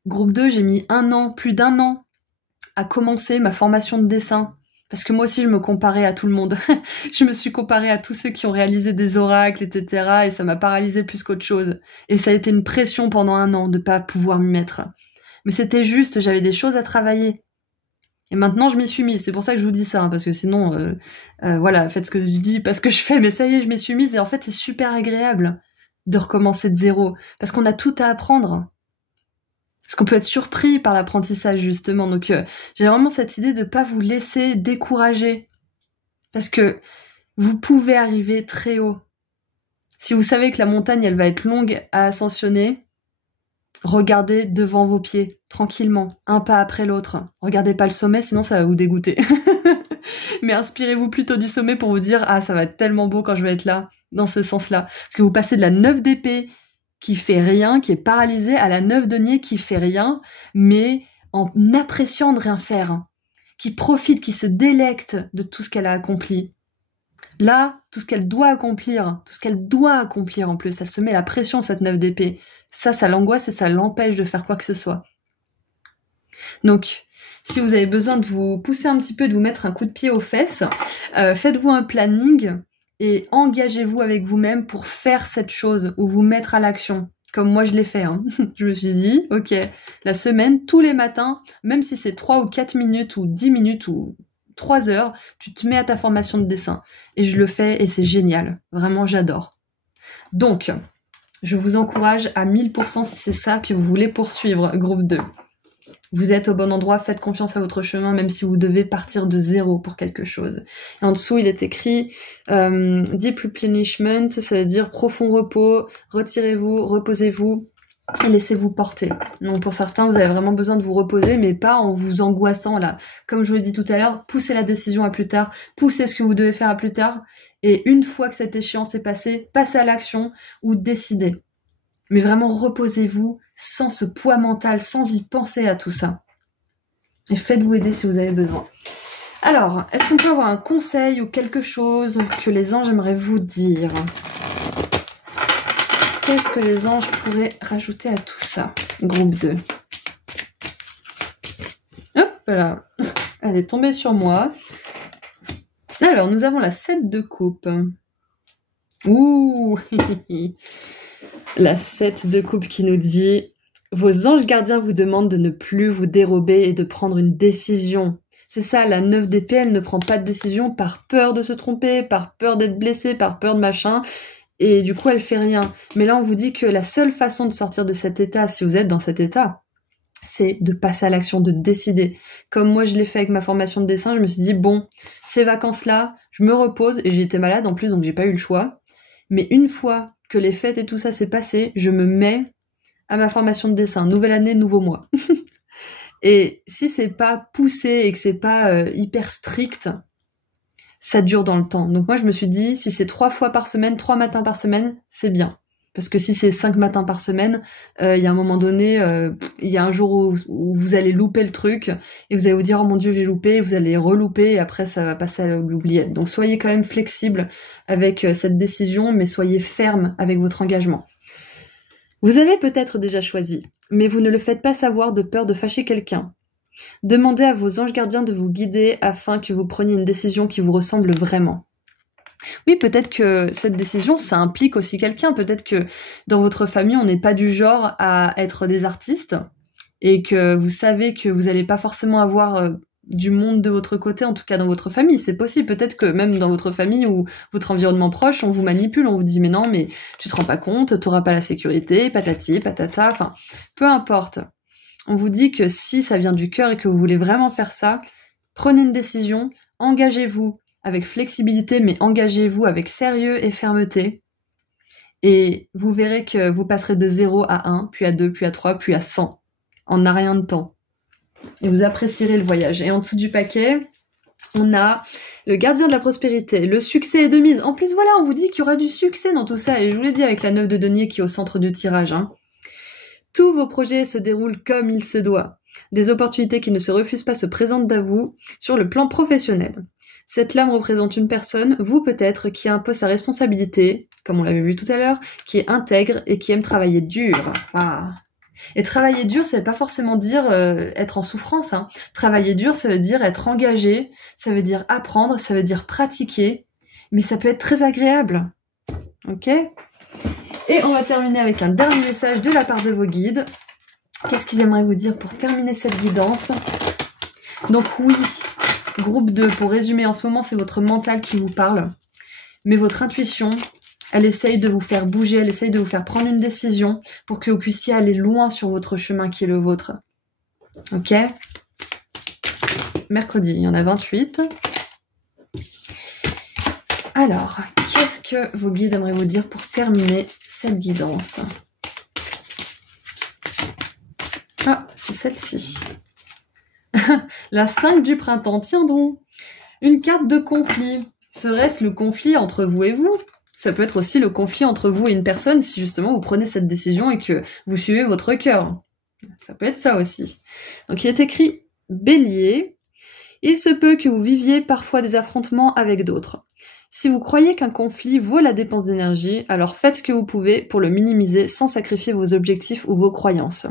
Groupe 2, j'ai mis plus d'un an à commencer ma formation de dessin. Parce que moi aussi, je me comparais à tout le monde. Je me suis comparée à tous ceux qui ont réalisé des oracles, etc. Et ça m'a paralysée plus qu'autre chose. Et ça a été une pression pendant un an de pas pouvoir m'y mettre. Mais c'était juste, j'avais des choses à travailler. Et maintenant, je m'y suis mise. C'est pour ça que je vous dis ça, hein, parce que sinon, voilà, faites ce que je dis, pas ce que je fais. Mais ça y est, je m'y suis mise. Et en fait, c'est super agréable de recommencer de zéro. Parce qu'on a tout à apprendre. Parce qu'on peut être surpris par l'apprentissage, justement. Donc, j'ai vraiment cette idée de ne pas vous laisser décourager. Parce que vous pouvez arriver très haut. Si vous savez que la montagne, elle va être longue à ascensionner, regardez devant vos pieds, tranquillement, un pas après l'autre. Regardez pas le sommet, sinon ça va vous dégoûter. Mais inspirez-vous plutôt du sommet pour vous dire « Ah, ça va être tellement beau quand je vais être là », dans ce sens-là. Parce que vous passez de la 9 d'épée, qui fait rien, qui est paralysé, à la 9 de denier qui fait rien, mais en appréciant de rien faire, qui profite, qui se délecte de tout ce qu'elle a accompli. Là, tout ce qu'elle doit accomplir en plus, elle se met la pression, cette 9 d'épée. Ça l'angoisse et ça l'empêche de faire quoi que ce soit. Donc, si vous avez besoin de vous pousser un petit peu, de vous mettre un coup de pied aux fesses, faites-vous un planning et engagez-vous avec vous-même pour faire cette chose ou vous mettre à l'action. Comme moi je l'ai fait. Hein. Je me suis dit, ok, la semaine, tous les matins, même si c'est 3 ou 4 minutes ou 10 minutes ou 3 heures, tu te mets à ta formation de dessin. Et je le fais et c'est génial. Vraiment, j'adore. Donc, je vous encourage à 1000% si c'est ça que vous voulez poursuivre, groupe 2. Vous êtes au bon endroit, faites confiance à votre chemin, même si vous devez partir de zéro pour quelque chose. Et en dessous, il est écrit Deep Replenishment, ça veut dire profond repos, retirez-vous, reposez-vous et laissez-vous porter. Donc pour certains, vous avez vraiment besoin de vous reposer, mais pas en vous angoissant là. Comme je vous l'ai dit tout à l'heure, poussez la décision à plus tard, poussez ce que vous devez faire à plus tard, et une fois que cette échéance est passée, passez à l'action ou décidez. Mais vraiment, reposez-vous sans ce poids mental, sans y penser à tout ça. Et faites-vous aider si vous avez besoin. Alors, est-ce qu'on peut avoir un conseil ou quelque chose que les anges aimeraient vous dire? Qu'est-ce que les anges pourraient rajouter à tout ça? Groupe 2. Hop là. Elle est tombée sur moi. Alors, nous avons la 7 de coupe. Ouh. La 7 de coupe qui nous dit « Vos anges gardiens vous demandent de ne plus vous dérober et de prendre une décision. » C'est ça, la 9 d'épée, elle ne prend pas de décision par peur de se tromper, par peur d'être blessée, par peur de machin. Et du coup, elle fait rien. Mais là, on vous dit que la seule façon de sortir de cet état, si vous êtes dans cet état, c'est de passer à l'action, de décider. Comme moi, je l'ai fait avec ma formation de dessin, je me suis dit « Bon, ces vacances-là, je me repose. » Et j'ai été malade en plus, donc j'ai pas eu le choix. Mais une fois que les fêtes et tout ça s'est passé, je me mets à ma formation de dessin. Nouvelle année, nouveau mois. Et si c'est pas poussé et que c'est pas hyper strict, ça dure dans le temps. Donc moi, je me suis dit, si c'est 3 fois par semaine, 3 matins par semaine, c'est bien. Parce que si c'est 5 matins par semaine, il y a un moment donné, il y a un jour où vous allez louper le truc et vous allez vous dire « Oh mon Dieu, j'ai loupé », vous allez relouper et après ça va passer à l'oubliette. Donc soyez quand même flexible avec cette décision, mais soyez ferme avec votre engagement. Vous avez peut-être déjà choisi, mais vous ne le faites pas savoir de peur de fâcher quelqu'un. Demandez à vos anges gardiens de vous guider afin que vous preniez une décision qui vous ressemble vraiment. Oui, peut-être que cette décision, ça implique aussi quelqu'un. Peut-être que dans votre famille, on n'est pas du genre à être des artistes et que vous savez que vous n'allez pas forcément avoir du monde de votre côté, en tout cas dans votre famille. C'est possible. Peut-être que même dans votre famille ou votre environnement proche, on vous manipule, on vous dit « Mais non, mais tu te rends pas compte, tu n'auras pas la sécurité, patati, patata. » Enfin, peu importe. On vous dit que si ça vient du cœur et que vous voulez vraiment faire ça, prenez une décision, engagez-vous avec flexibilité, mais engagez-vous avec sérieux et fermeté. Et vous verrez que vous passerez de 0 à 1, puis à 2, puis à 3, puis à 100, en un rien de temps. Et vous apprécierez le voyage. Et en dessous du paquet, on a le gardien de la prospérité, le succès est de mise. En plus, voilà, on vous dit qu'il y aura du succès dans tout ça. Et je vous l'ai dit avec la 9 de denier qui est au centre du tirage. Hein. Tous vos projets se déroulent comme il se doit. Des opportunités qui ne se refusent pas se présentent à vous sur le plan professionnel. Cette lame représente une personne, vous peut-être, qui a un peu sa responsabilité, comme on l'avait vu tout à l'heure, qui est intègre et qui aime travailler dur. Ah. Et travailler dur, ça veut pas forcément dire être en souffrance. Hein. Travailler dur, ça veut dire être engagé, ça veut dire apprendre, ça veut dire pratiquer, mais ça peut être très agréable. Ok ? Et on va terminer avec un dernier message de la part de vos guides. Qu'est-ce qu'ils aimeraient vous dire pour terminer cette guidance? Donc oui, groupe 2, pour résumer, en ce moment, c'est votre mental qui vous parle. Mais votre intuition, elle essaye de vous faire bouger, elle essaye de vous faire prendre une décision pour que vous puissiez aller loin sur votre chemin qui est le vôtre. Ok? Mercredi, il y en a 28. Alors, qu'est-ce que vos guides aimeraient vous dire pour terminer cette guidance? Ah, c'est celle-ci. La 5 du printemps, tiens donc. Une carte de conflit. Serait-ce le conflit entre vous et vous? Ça peut être aussi le conflit entre vous et une personne si justement vous prenez cette décision et que vous suivez votre cœur. Ça peut être ça aussi. Donc il est écrit Bélier. Il se peut que vous viviez parfois des affrontements avec d'autres. Si vous croyez qu'un conflit vaut la dépense d'énergie, alors faites ce que vous pouvez pour le minimiser sans sacrifier vos objectifs ou vos croyances.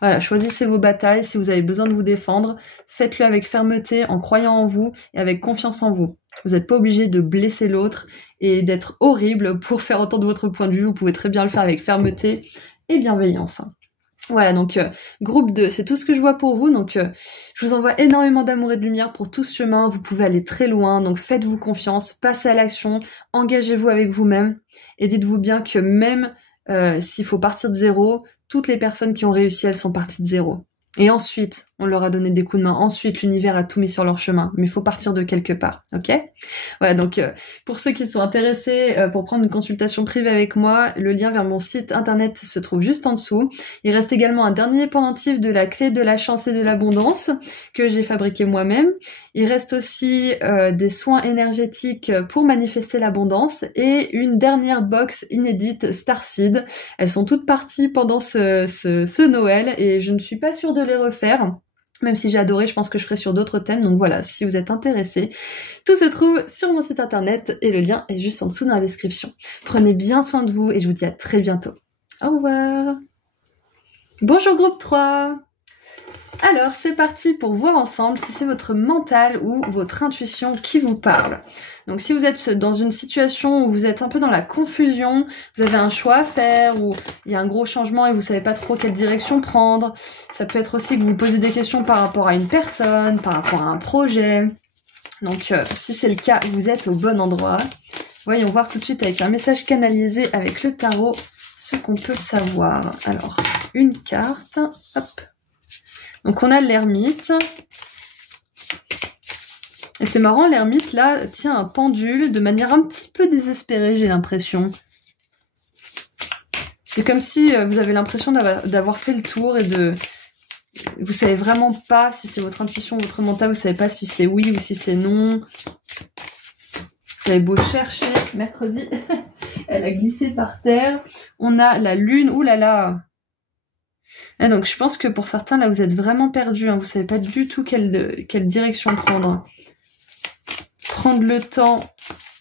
Voilà, choisissez vos batailles. Si vous avez besoin de vous défendre, faites-le avec fermeté, en croyant en vous et avec confiance en vous. Vous n'êtes pas obligé de blesser l'autre et d'être horrible pour faire entendre votre point de vue. Vous pouvez très bien le faire avec fermeté et bienveillance. Voilà, donc groupe 2, c'est tout ce que je vois pour vous. Donc je vous envoie énormément d'amour et de lumière pour tout ce chemin. Vous pouvez aller très loin, donc faites-vous confiance, passez à l'action, engagez-vous avec vous-même et dites-vous bien que même s'il faut partir de zéro, toutes les personnes qui ont réussi, elles sont parties de zéro. Et ensuite, on leur a donné des coups de main. Ensuite, l'univers a tout mis sur leur chemin. Mais il faut partir de quelque part, ok? Voilà, donc pour ceux qui sont intéressés pour prendre une consultation privée avec moi, le lien vers mon site internet se trouve juste en dessous. Il reste également un dernier pendentif de la clé de la chance et de l'abondance que j'ai fabriqué moi-même. Il reste aussi des soins énergétiques pour manifester l'abondance et une dernière box inédite Starseed. Elles sont toutes parties pendant ce Noël et je ne suis pas sûre de les refaire. Même si j'ai adoré, je pense que je ferai sur d'autres thèmes. Donc voilà, si vous êtes intéressés, tout se trouve sur mon site internet et le lien est juste en dessous dans la description. Prenez bien soin de vous et je vous dis à très bientôt. Au revoir. Bonjour groupe 3. Alors, c'est parti pour voir ensemble si c'est votre mental ou votre intuition qui vous parle. Donc, si vous êtes dans une situation où vous êtes un peu dans la confusion, vous avez un choix à faire, ou il y a un gros changement et vous savez pas trop quelle direction prendre, ça peut être aussi que vous posez des questions par rapport à une personne, par rapport à un projet. Donc, si c'est le cas, vous êtes au bon endroit. Voyons voir tout de suite avec un message canalisé avec le tarot ce qu'on peut savoir. Alors, une carte, hop. Donc on a l'ermite. Et c'est marrant, l'ermite là tient un pendule de manière un petit peu désespérée, j'ai l'impression. C'est comme si vous avez l'impression d'avoir fait le tour et de... Vous savez vraiment pas si c'est votre intuition ou votre mental, vous savez pas si c'est oui ou si c'est non. Vous avez beau chercher, mercredi, elle a glissé par terre. On a la lune, ouh là là. Ah, donc je pense que pour certains, là, vous êtes vraiment perdus. Hein. Vous savez pas du tout quelle direction prendre. Prendre le temps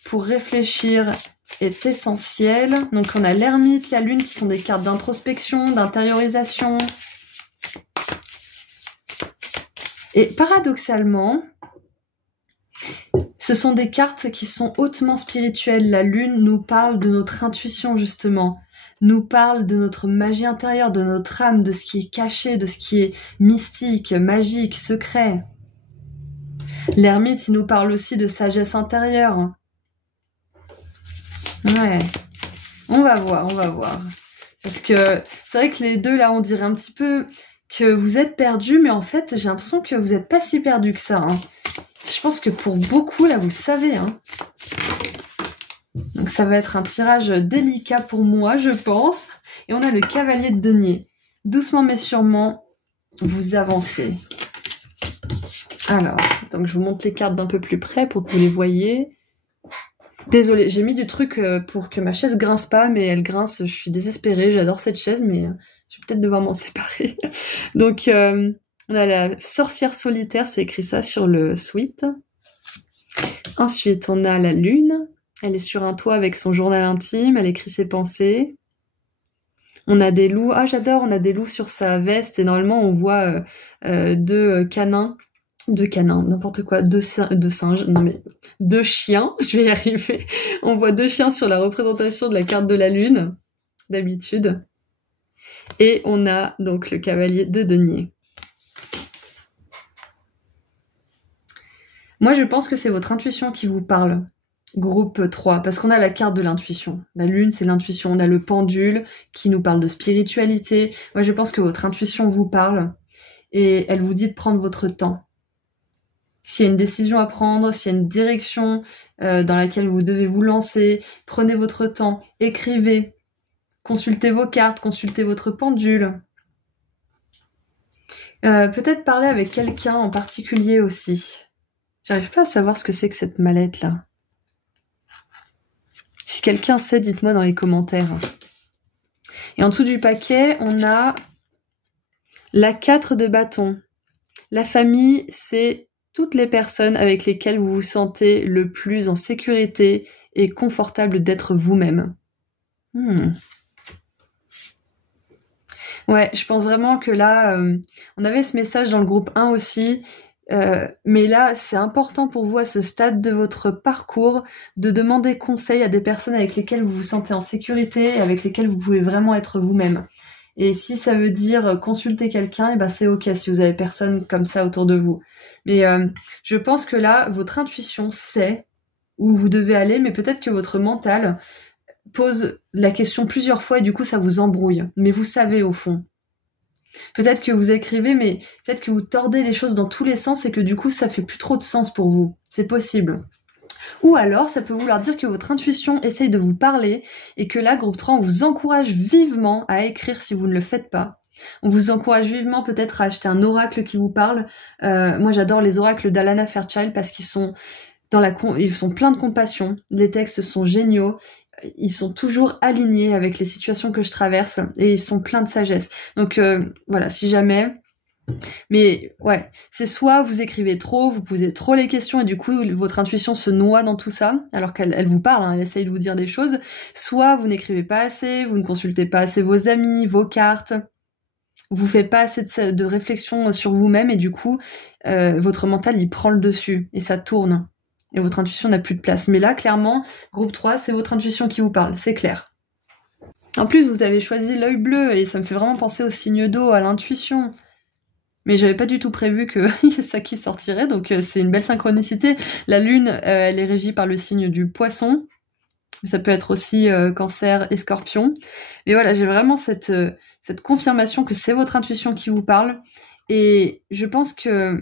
pour réfléchir est essentiel. Donc on a l'ermite, la lune qui sont des cartes d'introspection, d'intériorisation. Et paradoxalement, ce sont des cartes qui sont hautement spirituelles. La lune nous parle de notre intuition justement. Nous parle de notre magie intérieure, de notre âme, de ce qui est caché, de ce qui est mystique, magique, secret. L'ermite, il nous parle aussi de sagesse intérieure. Ouais, on va voir. Parce que c'est vrai que les deux, là, on dirait un petit peu que vous êtes perdus, mais en fait, j'ai l'impression que vous n'êtes pas si perdus que ça. Hein. Je pense que pour beaucoup, là, vous le savez, hein. Donc ça va être un tirage délicat pour moi, je pense. Et on a le cavalier de denier. Doucement mais sûrement, vous avancez. Alors, donc je vous montre les cartes d'un peu plus près pour que vous les voyez. Désolée, j'ai mis du truc pour que ma chaise grince pas, mais elle grince, je suis désespérée, j'adore cette chaise, mais je vais peut-être devoir m'en séparer. Donc, on a la sorcière solitaire, c'est écrit ça sur le suite. Ensuite, on a la lune. Elle est sur un toit avec son journal intime, elle écrit ses pensées. On a des loups, ah j'adore, on a des loups sur sa veste et normalement on voit deux canins, n'importe quoi, deux singes, non mais deux chiens, je vais y arriver. On voit deux chiens sur la représentation de la carte de la lune, d'habitude. Et on a donc le cavalier de denier. Moi je pense que c'est votre intuition qui vous parle. Groupe 3, parce qu'on a la carte de l'intuition. La lune, c'est l'intuition. On a le pendule qui nous parle de spiritualité. Moi, je pense que votre intuition vous parle et elle vous dit de prendre votre temps. S'il y a une décision à prendre, s'il y a une direction dans laquelle vous devez vous lancer, prenez votre temps, écrivez, consultez vos cartes, consultez votre pendule. Peut-être parler avec quelqu'un en particulier aussi. J'arrive pas à savoir ce que c'est que cette mallette-là. Si quelqu'un sait, dites-moi dans les commentaires. Et en dessous du paquet, on a la 4 de bâton. La famille, c'est toutes les personnes avec lesquelles vous vous sentez le plus en sécurité et confortable d'être vous-même. Ouais, je pense vraiment que là, on avait ce message dans le groupe 1 aussi, mais là, c'est important pour vous à ce stade de votre parcours de demander conseil à des personnes avec lesquelles vous vous sentez en sécurité et avec lesquelles vous pouvez vraiment être vous-même. Et si ça veut dire consulter quelqu'un, et ben c'est ok si vous avez personne comme ça autour de vous. Mais je pense que là, votre intuition sait où vous devez aller, mais peut-être que votre mental pose la question plusieurs fois et du coup ça vous embrouille. Mais vous savez au fond. Peut-être que vous écrivez, mais peut-être que vous tordez les choses dans tous les sens et que du coup ça fait plus trop de sens pour vous. C'est possible. Ou alors, ça peut vouloir dire que votre intuition essaye de vous parler et que là, groupe 3, on vous encourage vivement à écrire si vous ne le faites pas. On vous encourage vivement peut-être à acheter un oracle qui vous parle. Moi, j'adore les oracles d'Alana Fairchild parce qu'ils sont ils sont pleins de compassion. Les textes sont géniaux. Ils sont toujours alignés avec les situations que je traverse et ils sont pleins de sagesse. Donc voilà, si jamais... Mais ouais, c'est soit vous écrivez trop, vous posez trop les questions et du coup votre intuition se noie dans tout ça, alors qu'elle vous parle, elle essaye de vous dire des choses, soit vous n'écrivez pas assez, vous ne consultez pas assez vos amis, vos cartes, vous faites pas assez de réflexion sur vous-même et du coup votre mental il prend le dessus et ça tourne et votre intuition n'a plus de place. Mais là clairement, groupe 3, c'est votre intuition qui vous parle, c'est clair. En plus vous avez choisi l'œil bleu et ça me fait vraiment penser au signe d'eau, à l'intuition. Mais j'avais pas du tout prévu que ça qui sortirait, donc c'est une belle synchronicité. La lune, elle est régie par le signe du poisson. Ça peut être aussi cancer et scorpion. Mais voilà, j'ai vraiment cette confirmation que c'est votre intuition qui vous parle. Et je pense que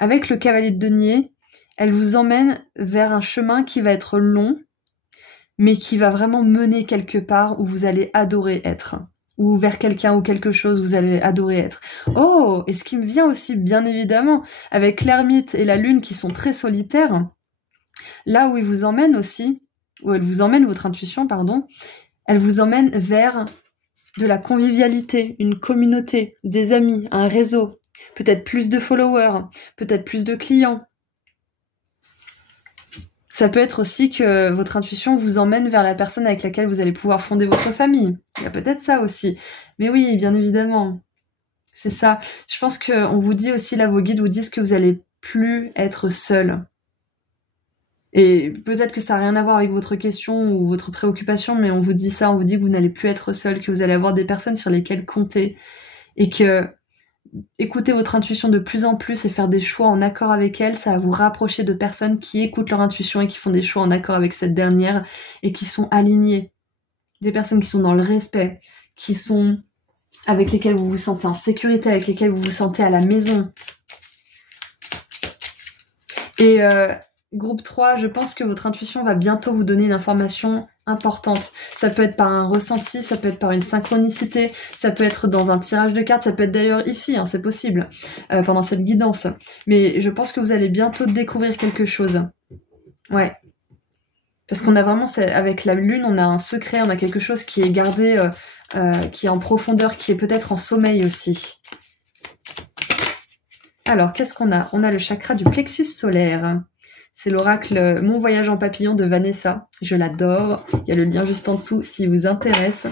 avec le cavalier de denier, elle vous emmène vers un chemin qui va être long, mais qui va vraiment mener quelque part où vous allez adorer être. Ou vers quelqu'un ou quelque chose vous allez adorer être. Oh, et ce qui me vient aussi, bien évidemment, avec l'ermite et la lune qui sont très solitaires, là où il vous emmène aussi, où elle vous emmène, votre intuition, pardon, elle vous emmène vers de la convivialité, une communauté, des amis, un réseau, peut-être plus de followers, peut-être plus de clients. Ça peut être aussi que votre intuition vous emmène vers la personne avec laquelle vous allez pouvoir fonder votre famille. Il y a peut-être ça aussi. Mais oui, bien évidemment. C'est ça. Je pense qu'on vous dit aussi, là, vos guides vous disent que vous allez plus être seul. Et peut-être que ça n'a rien à voir avec votre question ou votre préoccupation, mais on vous dit ça, on vous dit que vous n'allez plus être seul, que vous allez avoir des personnes sur lesquelles compter. Et que écouter votre intuition de plus en plus et faire des choix en accord avec elle, ça va vous rapprocher de personnes qui écoutent leur intuition et qui font des choix en accord avec cette dernière et qui sont alignées. Des personnes qui sont dans le respect, qui sont avec lesquelles vous vous sentez en sécurité, avec lesquelles vous vous sentez à la maison. Et groupe 3, je pense que votre intuition va bientôt vous donner une information importante. Ça peut être par un ressenti, ça peut être par une synchronicité, ça peut être dans un tirage de cartes, ça peut être d'ailleurs ici, hein, c'est possible, pendant cette guidance. Mais je pense que vous allez bientôt découvrir quelque chose. Ouais. Parce qu'on a vraiment, avec la lune, on a un secret, on a quelque chose qui est gardé, qui est en profondeur, qui est peut-être en sommeil aussi. Alors, qu'est-ce qu'on a? On a le chakra du plexus solaire. C'est l'oracle Mon voyage en papillon de Vanessa. Je l'adore. Il y a le lien juste en dessous si vous intéresse.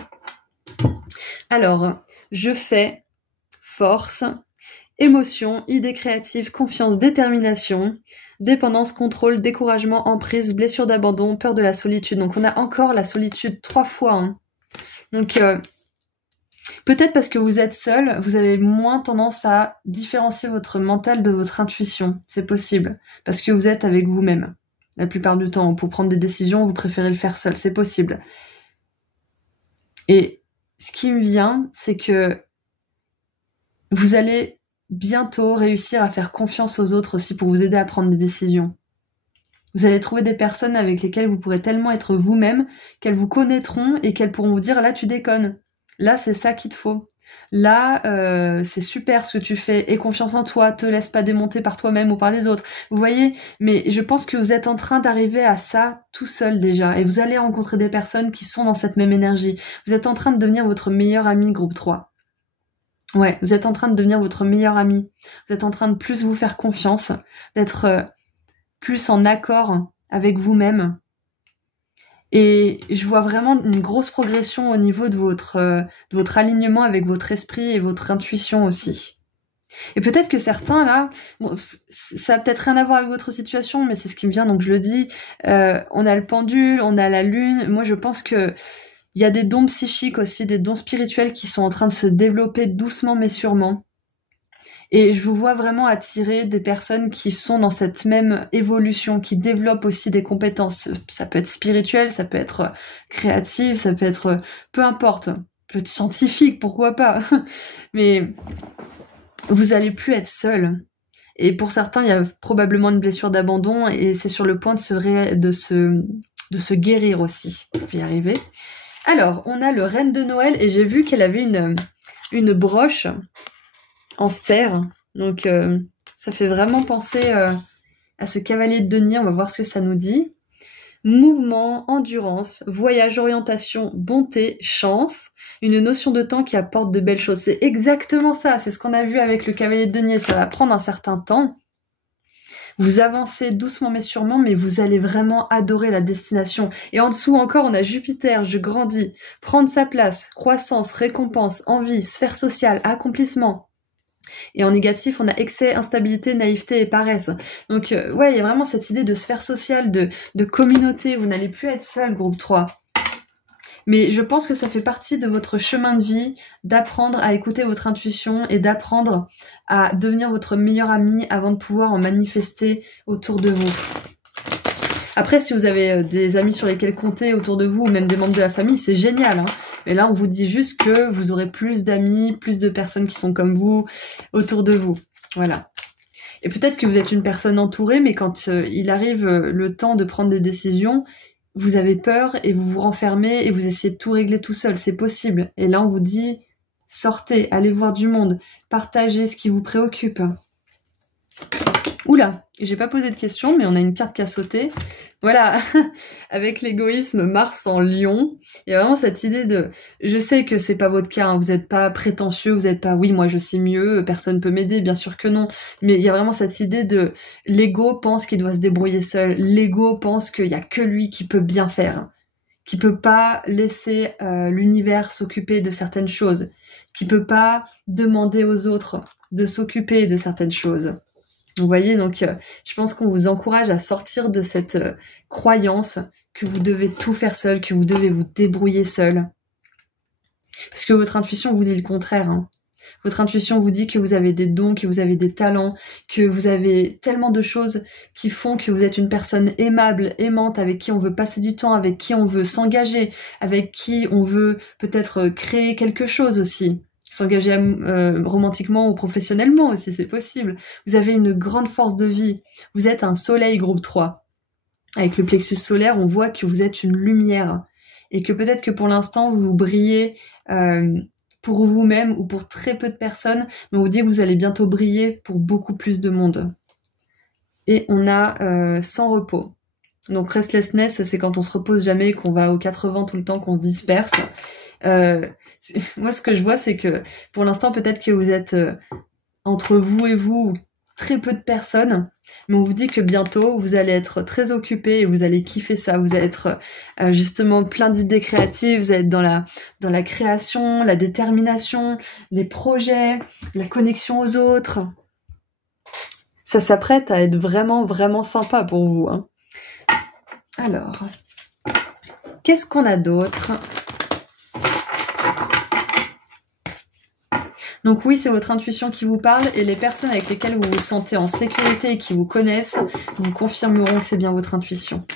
Alors, je fais force, émotion, idée créative, confiance, détermination, dépendance, contrôle, découragement, emprise, blessure d'abandon, peur de la solitude. Donc, on a encore la solitude 3 fois. Hein. Donc, peut-être parce que vous êtes seul, vous avez moins tendance à différencier votre mental de votre intuition. C'est possible. Parce que vous êtes avec vous-même. La plupart du temps, pour prendre des décisions, vous préférez le faire seul. C'est possible. Et ce qui me vient, c'est que vous allez bientôt réussir à faire confiance aux autres aussi pour vous aider à prendre des décisions. Vous allez trouver des personnes avec lesquelles vous pourrez tellement être vous-même qu'elles vous connaîtront et qu'elles pourront vous dire « là, tu déconnes ». Là, c'est ça qu'il te faut. Là, c'est super ce que tu fais. Aie confiance en toi. Te laisse pas démonter par toi-même ou par les autres. Vous voyez? Mais je pense que vous êtes en train d'arriver à ça tout seul déjà. Et vous allez rencontrer des personnes qui sont dans cette même énergie. Vous êtes en train de devenir votre meilleur ami groupe 3. Ouais, vous êtes en train de devenir votre meilleur ami. Vous êtes en train de plus vous faire confiance, d'être plus en accord avec vous-même. Et je vois vraiment une grosse progression au niveau de votre alignement avec votre esprit et votre intuition aussi. Et peut-être que certains, là, bon, ça a peut-être rien à voir avec votre situation, mais c'est ce qui me vient, donc je le dis. On a le pendule, on a la lune. Moi, je pense que il y a des dons psychiques aussi, des dons spirituels qui sont en train de se développer doucement mais sûrement. Et je vous vois vraiment attirer des personnes qui sont dans cette même évolution, qui développent aussi des compétences. Ça peut être spirituel, ça peut être créatif, ça peut être peu importe, peut être scientifique, pourquoi pas. Mais vous allez plus être seul. Et pour certains, il y a probablement une blessure d'abandon et c'est sur le point de se guérir aussi. Je vais y arriver. Alors, on a le Reine de Noël et j'ai vu qu'elle avait une broche en cerf. Donc, ça fait vraiment penser à ce cavalier de denier. On va voir ce que ça nous dit. Mouvement, endurance, voyage, orientation, bonté, chance. Une notion de temps qui apporte de belles choses. C'est exactement ça. C'est ce qu'on a vu avec le cavalier de denier. Ça va prendre un certain temps. Vous avancez doucement mais sûrement, mais vous allez vraiment adorer la destination. Et en dessous encore, on a Jupiter, je grandis, prendre sa place, croissance, récompense, envie, sphère sociale, accomplissement. Et en négatif, on a excès, instabilité, naïveté et paresse. Donc ouais, il y a vraiment cette idée de sphère sociale, de communauté. Vous n'allez plus être seul, groupe 3. Mais je pense que ça fait partie de votre chemin de vie, d'apprendre à écouter votre intuition et d'apprendre à devenir votre meilleur ami avant de pouvoir en manifester autour de vous. Après, si vous avez des amis sur lesquels compter autour de vous, ou même des membres de la famille, c'est génial. Hein. Mais là, on vous dit juste que vous aurez plus d'amis, plus de personnes qui sont comme vous autour de vous. Voilà. Et peut-être que vous êtes une personne entourée, mais quand il arrive le temps de prendre des décisions, vous avez peur et vous vous renfermez et vous essayez de tout régler tout seul. C'est possible. Et là, on vous dit, sortez, allez voir du monde, partagez ce qui vous préoccupe. Oula, j'ai pas posé de questions, mais on a une carte qui a sauté. Voilà, avec l'égoïsme, Mars en Lion, il y a vraiment cette idée de... Je sais que c'est pas votre cas, hein, vous n'êtes pas prétentieux, vous n'êtes pas « oui, moi je sais mieux, personne peut m'aider », bien sûr que non. Mais il y a vraiment cette idée de... L'ego pense qu'il doit se débrouiller seul, l'ego pense qu'il y a que lui qui peut bien faire, qui peut pas laisser l'univers s'occuper de certaines choses, qui peut pas demander aux autres de s'occuper de certaines choses. Vous voyez, donc je pense qu'on vous encourage à sortir de cette croyance que vous devez tout faire seul, que vous devez vous débrouiller seul. Parce que votre intuition vous dit le contraire. Hein. Votre intuition vous dit que vous avez des dons, que vous avez des talents, que vous avez tellement de choses qui font que vous êtes une personne aimable, aimante, avec qui on veut passer du temps, avec qui on veut s'engager, avec qui on veut peut-être créer quelque chose aussi. S'engager romantiquement ou professionnellement aussi, c'est possible. Vous avez une grande force de vie. Vous êtes un soleil groupe 3. Avec le plexus solaire, on voit que vous êtes une lumière. Et que peut-être que pour l'instant, vous brillez pour vous-même ou pour très peu de personnes, mais on vous dit que vous allez bientôt briller pour beaucoup plus de monde. Et on a sans repos. Donc restlessness, c'est quand on se repose jamais, qu'on va aux 80 tout le temps, qu'on se disperse. Moi, ce que je vois, c'est que pour l'instant, peut-être que vous êtes entre vous et vous, très peu de personnes, mais on vous dit que bientôt, vous allez être très occupés et vous allez kiffer ça. Vous allez être justement plein d'idées créatives, vous allez être dans la création, la détermination, les projets, la connexion aux autres. Ça s'apprête à être vraiment, vraiment sympa pour vous. Hein. Alors, qu'est-ce qu'on a d'autre ? Donc oui, c'est votre intuition qui vous parle et les personnes avec lesquelles vous vous sentez en sécurité et qui vous connaissent vous confirmeront que c'est bien votre intuition.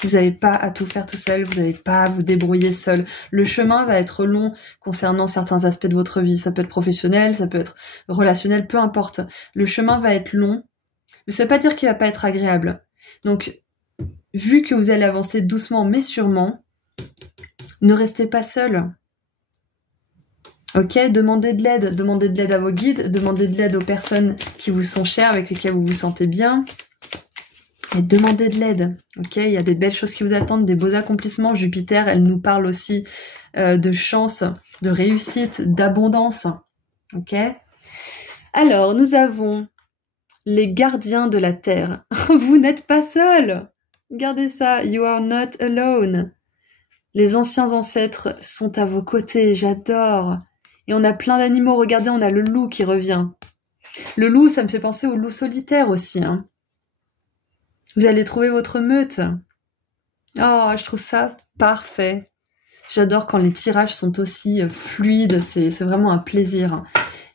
Vous n'avez pas à tout faire tout seul, vous n'avez pas à vous débrouiller seul. Le chemin va être long concernant certains aspects de votre vie. Ça peut être professionnel, ça peut être relationnel, peu importe. Le chemin va être long, mais ça ne veut pas dire qu'il ne va pas être agréable. Donc, vu que vous allez avancer doucement mais sûrement, ne restez pas seul. Ok, demandez de l'aide à vos guides, demandez de l'aide aux personnes qui vous sont chères, avec lesquelles vous vous sentez bien. Et demandez de l'aide, ok. Il y a des belles choses qui vous attendent, des beaux accomplissements. Jupiter, elle nous parle aussi de chance, de réussite, d'abondance. Ok? Alors, nous avons les gardiens de la terre. Vous n'êtes pas seul. Regardez ça. You are not alone. Les anciens ancêtres sont à vos côtés. J'adore. Et on a plein d'animaux. Regardez, on a le loup qui revient. Le loup, ça me fait penser au loup solitaire aussi. Hein. Vous allez trouver votre meute. Oh, je trouve ça parfait. J'adore quand les tirages sont aussi fluides. C'est vraiment un plaisir.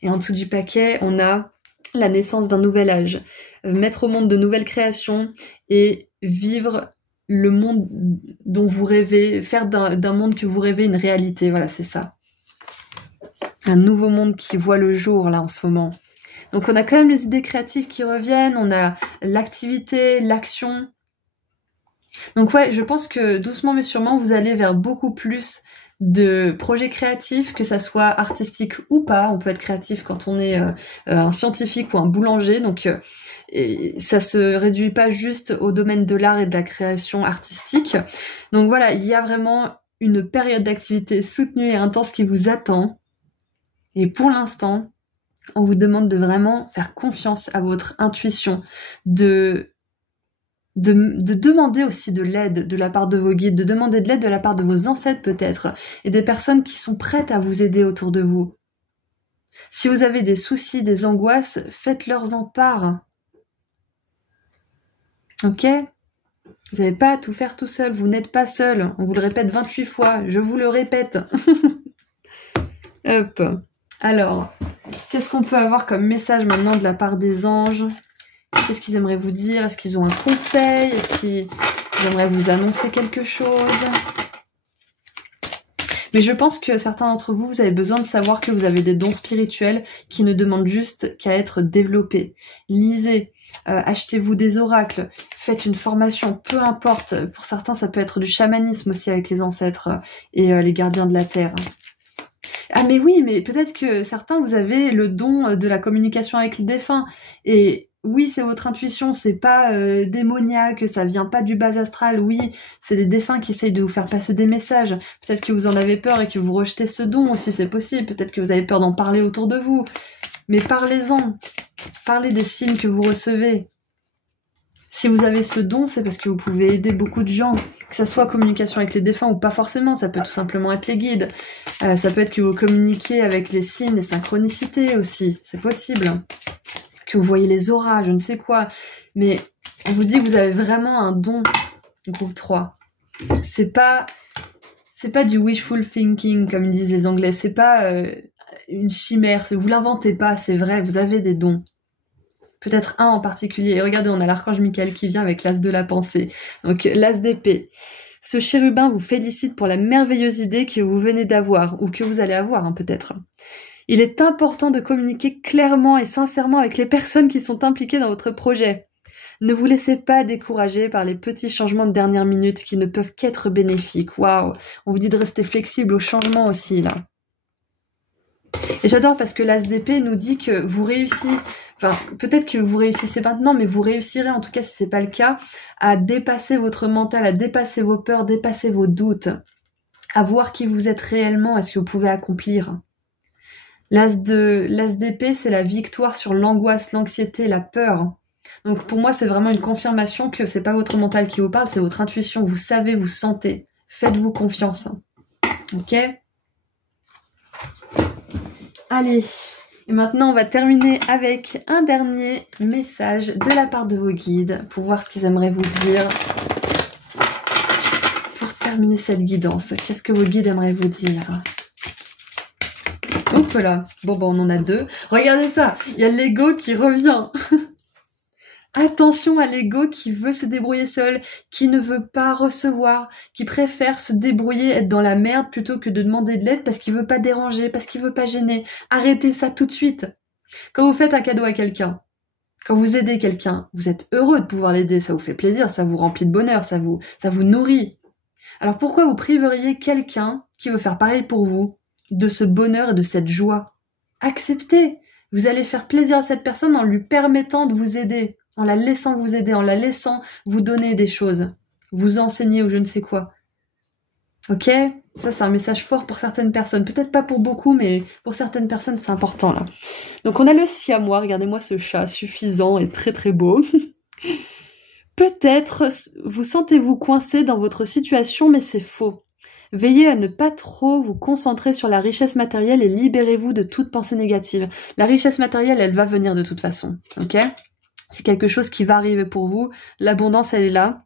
Et en dessous du paquet, on a la naissance d'un nouvel âge. Mettre au monde de nouvelles créations et vivre le monde dont vous rêvez, faire d'un monde que vous rêvez une réalité. Voilà, c'est ça. Un nouveau monde qui voit le jour, là, en ce moment. Donc, on a quand même les idées créatives qui reviennent. On a l'activité, l'action. Donc, ouais, je pense que doucement mais sûrement, vous allez vers beaucoup plus de projets créatifs, que ça soit artistique ou pas. On peut être créatif quand on est un scientifique ou un boulanger, donc et ça se réduit pas juste au domaine de l'art et de la création artistique. Donc voilà, il y a vraiment une période d'activité soutenue et intense qui vous attend. Et pour l'instant, on vous demande de vraiment faire confiance à votre intuition, de demander aussi de l'aide de la part de vos guides, de demander de l'aide de la part de vos ancêtres peut-être, et des personnes qui sont prêtes à vous aider autour de vous. Si vous avez des soucis, des angoisses, faites-leur en part. Ok ? Vous n'avez pas à tout faire tout seul, vous n'êtes pas seul. On vous le répète 28 fois, je vous le répète. Hop. Alors, qu'est-ce qu'on peut avoir comme message maintenant de la part des anges ? Qu'est-ce qu'ils aimeraient vous dire? Est-ce qu'ils ont un conseil? Est-ce qu'ils aimeraient vous annoncer quelque chose? Mais je pense que certains d'entre vous, vous avez besoin de savoir que vous avez des dons spirituels qui ne demandent juste qu'à être développés. Lisez, achetez-vous des oracles, faites une formation, peu importe. Pour certains, ça peut être du chamanisme aussi avec les ancêtres et les gardiens de la terre. Ah mais oui, mais peut-être que certains, vous avez le don de la communication avec les défunts. Et oui, c'est votre intuition, c'est pas démoniaque, ça vient pas du bas astral. Oui, c'est les défunts qui essayent de vous faire passer des messages. Peut-être que vous en avez peur et que vous rejetez ce don aussi, c'est possible. Peut-être que vous avez peur d'en parler autour de vous. Mais parlez-en. Parlez des signes que vous recevez. Si vous avez ce don, c'est parce que vous pouvez aider beaucoup de gens, que ça soit communication avec les défunts ou pas forcément, ça peut tout simplement être les guides. Ça peut être que vous communiquez avec les signes, les synchronicités aussi, c'est possible. Que vous voyez les auras, je ne sais quoi. Mais on vous dit que vous avez vraiment un don, groupe 3. C'est pas du wishful thinking, comme disent les Anglais, c'est pas une chimère, vous l'inventez pas, c'est vrai, vous avez des dons. Peut-être un en particulier. Et regardez, on a l'archange Michael qui vient avec l'as de la pensée. Donc l'as d'épée. Ce chérubin vous félicite pour la merveilleuse idée que vous venez d'avoir, ou que vous allez avoir, hein, peut-être. Il est important de communiquer clairement et sincèrement avec les personnes qui sont impliquées dans votre projet. Ne vous laissez pas décourager par les petits changements de dernière minute qui ne peuvent qu'être bénéfiques. Waouh! On vous dit de rester flexible au changement aussi, là. Et j'adore parce que l'as d'épée nous dit que vous réussissez, enfin peut-être que vous réussissez maintenant, mais vous réussirez en tout cas si c'est pas le cas, à dépasser votre mental, à dépasser vos peurs, dépasser vos doutes, à voir qui vous êtes réellement et ce que vous pouvez accomplir. L'as d'épée, c'est la victoire sur l'angoisse, l'anxiété, la peur. Donc pour moi, c'est vraiment une confirmation que c'est pas votre mental qui vous parle, c'est votre intuition. Vous savez, vous sentez. Faites-vous confiance. Ok ? Allez, et maintenant on va terminer avec un dernier message de la part de vos guides pour voir ce qu'ils aimeraient vous dire. Pour terminer cette guidance, qu'est-ce que vos guides aimeraient vous dire? Hop là, bon on en a deux. Regardez ça, il y a l'ego qui revient. Attention à l'ego qui veut se débrouiller seul, qui ne veut pas recevoir, qui préfère se débrouiller, être dans la merde plutôt que de demander de l'aide parce qu'il veut pas déranger, parce qu'il veut pas gêner. Arrêtez ça tout de suite. Quand vous faites un cadeau à quelqu'un, quand vous aidez quelqu'un, vous êtes heureux de pouvoir l'aider, ça vous fait plaisir, ça vous remplit de bonheur, ça vous nourrit. Alors pourquoi vous priveriez quelqu'un qui veut faire pareil pour vous de ce bonheur et de cette joie? Acceptez. Vous allez faire plaisir à cette personne en lui permettant de vous aider. En la laissant vous aider, en la laissant vous donner des choses, vous enseigner ou je ne sais quoi. Ok? Ça, c'est un message fort pour certaines personnes. Peut-être pas pour beaucoup, mais pour certaines personnes, c'est important, là. Donc, on a le siamois. Regardez-moi ce chat, suffisant et très, très beau. Peut-être vous sentez-vous coincé dans votre situation, mais c'est faux. Veillez à ne pas trop vous concentrer sur la richesse matérielle et libérez-vous de toute pensée négative. La richesse matérielle, elle va venir de toute façon, ok? C'est quelque chose qui va arriver pour vous. L'abondance, elle est là.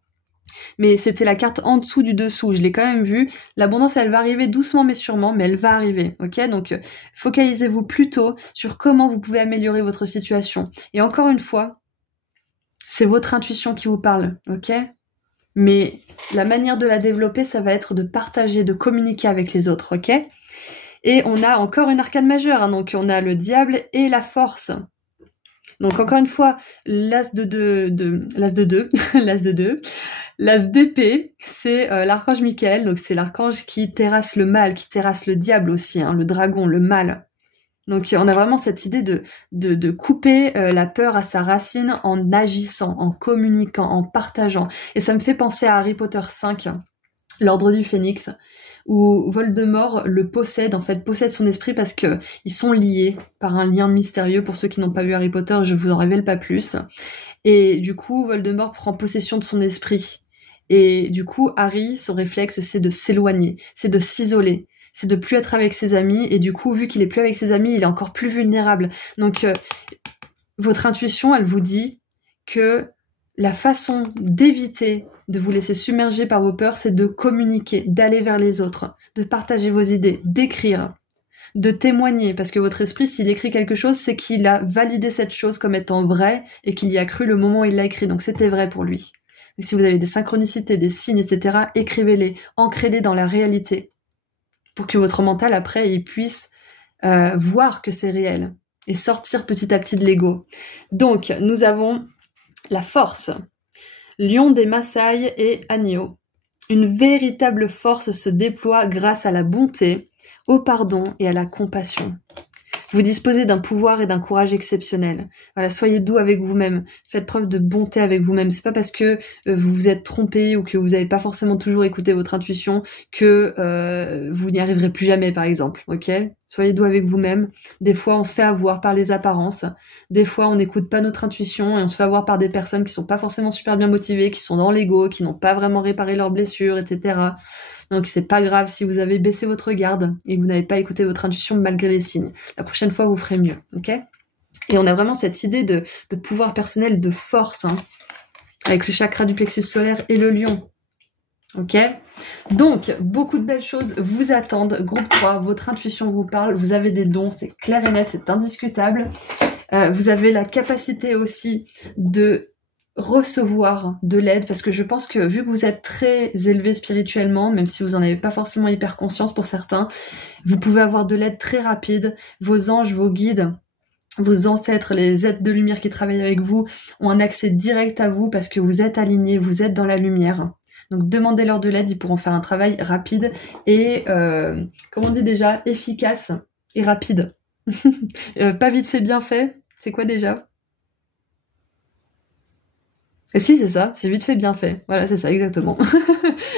Mais c'était la carte en dessous du dessous, je l'ai quand même vue. L'abondance, elle va arriver doucement mais sûrement, mais elle va arriver, ok? Donc, focalisez-vous plutôt sur comment vous pouvez améliorer votre situation. Et encore une fois, c'est votre intuition qui vous parle, ok? Mais la manière de la développer, ça va être de partager, de communiquer avec les autres, ok? Et on a encore une arcane majeure, hein, donc on a le diable et la force. Donc encore une fois, l'as de deux, l'as d'épée, c'est l'archange Michael, donc c'est l'archange qui terrasse le mal, qui terrasse le diable aussi, hein, le dragon, le mal. Donc on a vraiment cette idée de couper la peur à sa racine en agissant, en communiquant, en partageant. Et ça me fait penser à Harry Potter 5, l'Ordre du Phénix, où Voldemort le possède son esprit parce que ils sont liés par un lien mystérieux. Pour ceux qui n'ont pas vu Harry Potter, je vous en révèle pas plus. Et du coup, Voldemort prend possession de son esprit. Et du coup, Harry, son réflexe, c'est de s'éloigner, c'est de s'isoler, c'est de plus être avec ses amis. Et du coup, vu qu'il est plus avec ses amis, il est encore plus vulnérable. Donc, votre intuition, elle vous dit que la façon d'éviter de vous laisser submerger par vos peurs, c'est de communiquer, d'aller vers les autres, de partager vos idées, d'écrire, de témoigner, parce que votre esprit, s'il écrit quelque chose, c'est qu'il a validé cette chose comme étant vraie et qu'il y a cru le moment où il l'a écrit, donc c'était vrai pour lui. Et si vous avez des synchronicités, des signes, etc., écrivez-les, ancrez-les dans la réalité, pour que votre mental, après, il puisse voir que c'est réel et sortir petit à petit de l'ego. Donc, nous avons la force. Lion des Maasai et agneau. Une véritable force se déploie grâce à la bonté, au pardon et à la compassion. Vous disposez d'un pouvoir et d'un courage exceptionnels. Voilà, soyez doux avec vous-même. Faites preuve de bonté avec vous-même. C'est pas parce que vous vous êtes trompé ou que vous n'avez pas forcément toujours écouté votre intuition que vous n'y arriverez plus jamais, par exemple. Ok ? Soyez doux avec vous-même. Des fois, on se fait avoir par les apparences. Des fois, on n'écoute pas notre intuition et on se fait avoir par des personnes qui sont pas forcément super bien motivées, qui sont dans l'ego, qui n'ont pas vraiment réparé leurs blessures, etc. Donc c'est pas grave si vous avez baissé votre garde et que vous n'avez pas écouté votre intuition malgré les signes. La prochaine fois, vous ferez mieux, ok ? Et on a vraiment cette idée de pouvoir personnel, de force, hein, avec le chakra du plexus solaire et le lion. Ok ? Donc, beaucoup de belles choses vous attendent. Groupe 3, votre intuition vous parle, vous avez des dons, c'est clair et net, c'est indiscutable. Vous avez la capacité aussi de recevoir de l'aide, parce que je pense que vu que vous êtes très élevé spirituellement, même si vous n'en avez pas forcément hyper conscience pour certains, vous pouvez avoir de l'aide très rapide. Vos anges, vos guides, vos ancêtres, les êtres de lumière qui travaillent avec vous ont un accès direct à vous parce que vous êtes alignés, vous êtes dans la lumière. Donc demandez-leur de l'aide, ils pourront faire un travail rapide et, comme on dit déjà, efficace et rapide. Pas vite fait, bien fait. C'est quoi déjà ? Et si, c'est ça, c'est vite fait, bien fait. Voilà, c'est ça, exactement.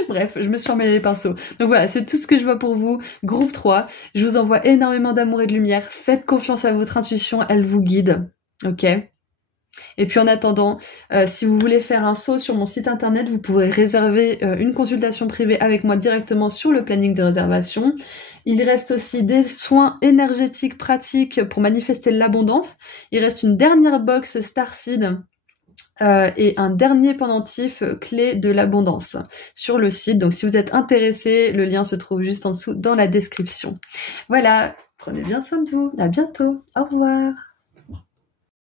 Bref, je me suis emmêlé les pinceaux. Donc voilà, c'est tout ce que je vois pour vous. Groupe 3, je vous envoie énormément d'amour et de lumière. Faites confiance à votre intuition, elle vous guide. Ok ? Et puis en attendant, si vous voulez faire un saut sur mon site internet, vous pourrez réserver une consultation privée avec moi directement sur le planning de réservation. Il reste aussi des soins énergétiques pratiques pour manifester l'abondance. Il reste une dernière box Starseed et un dernier pendentif clé de l'abondance sur le site. Donc si vous êtes intéressé, le lien se trouve juste en dessous dans la description. Voilà, prenez bien soin de vous. À bientôt. Au revoir.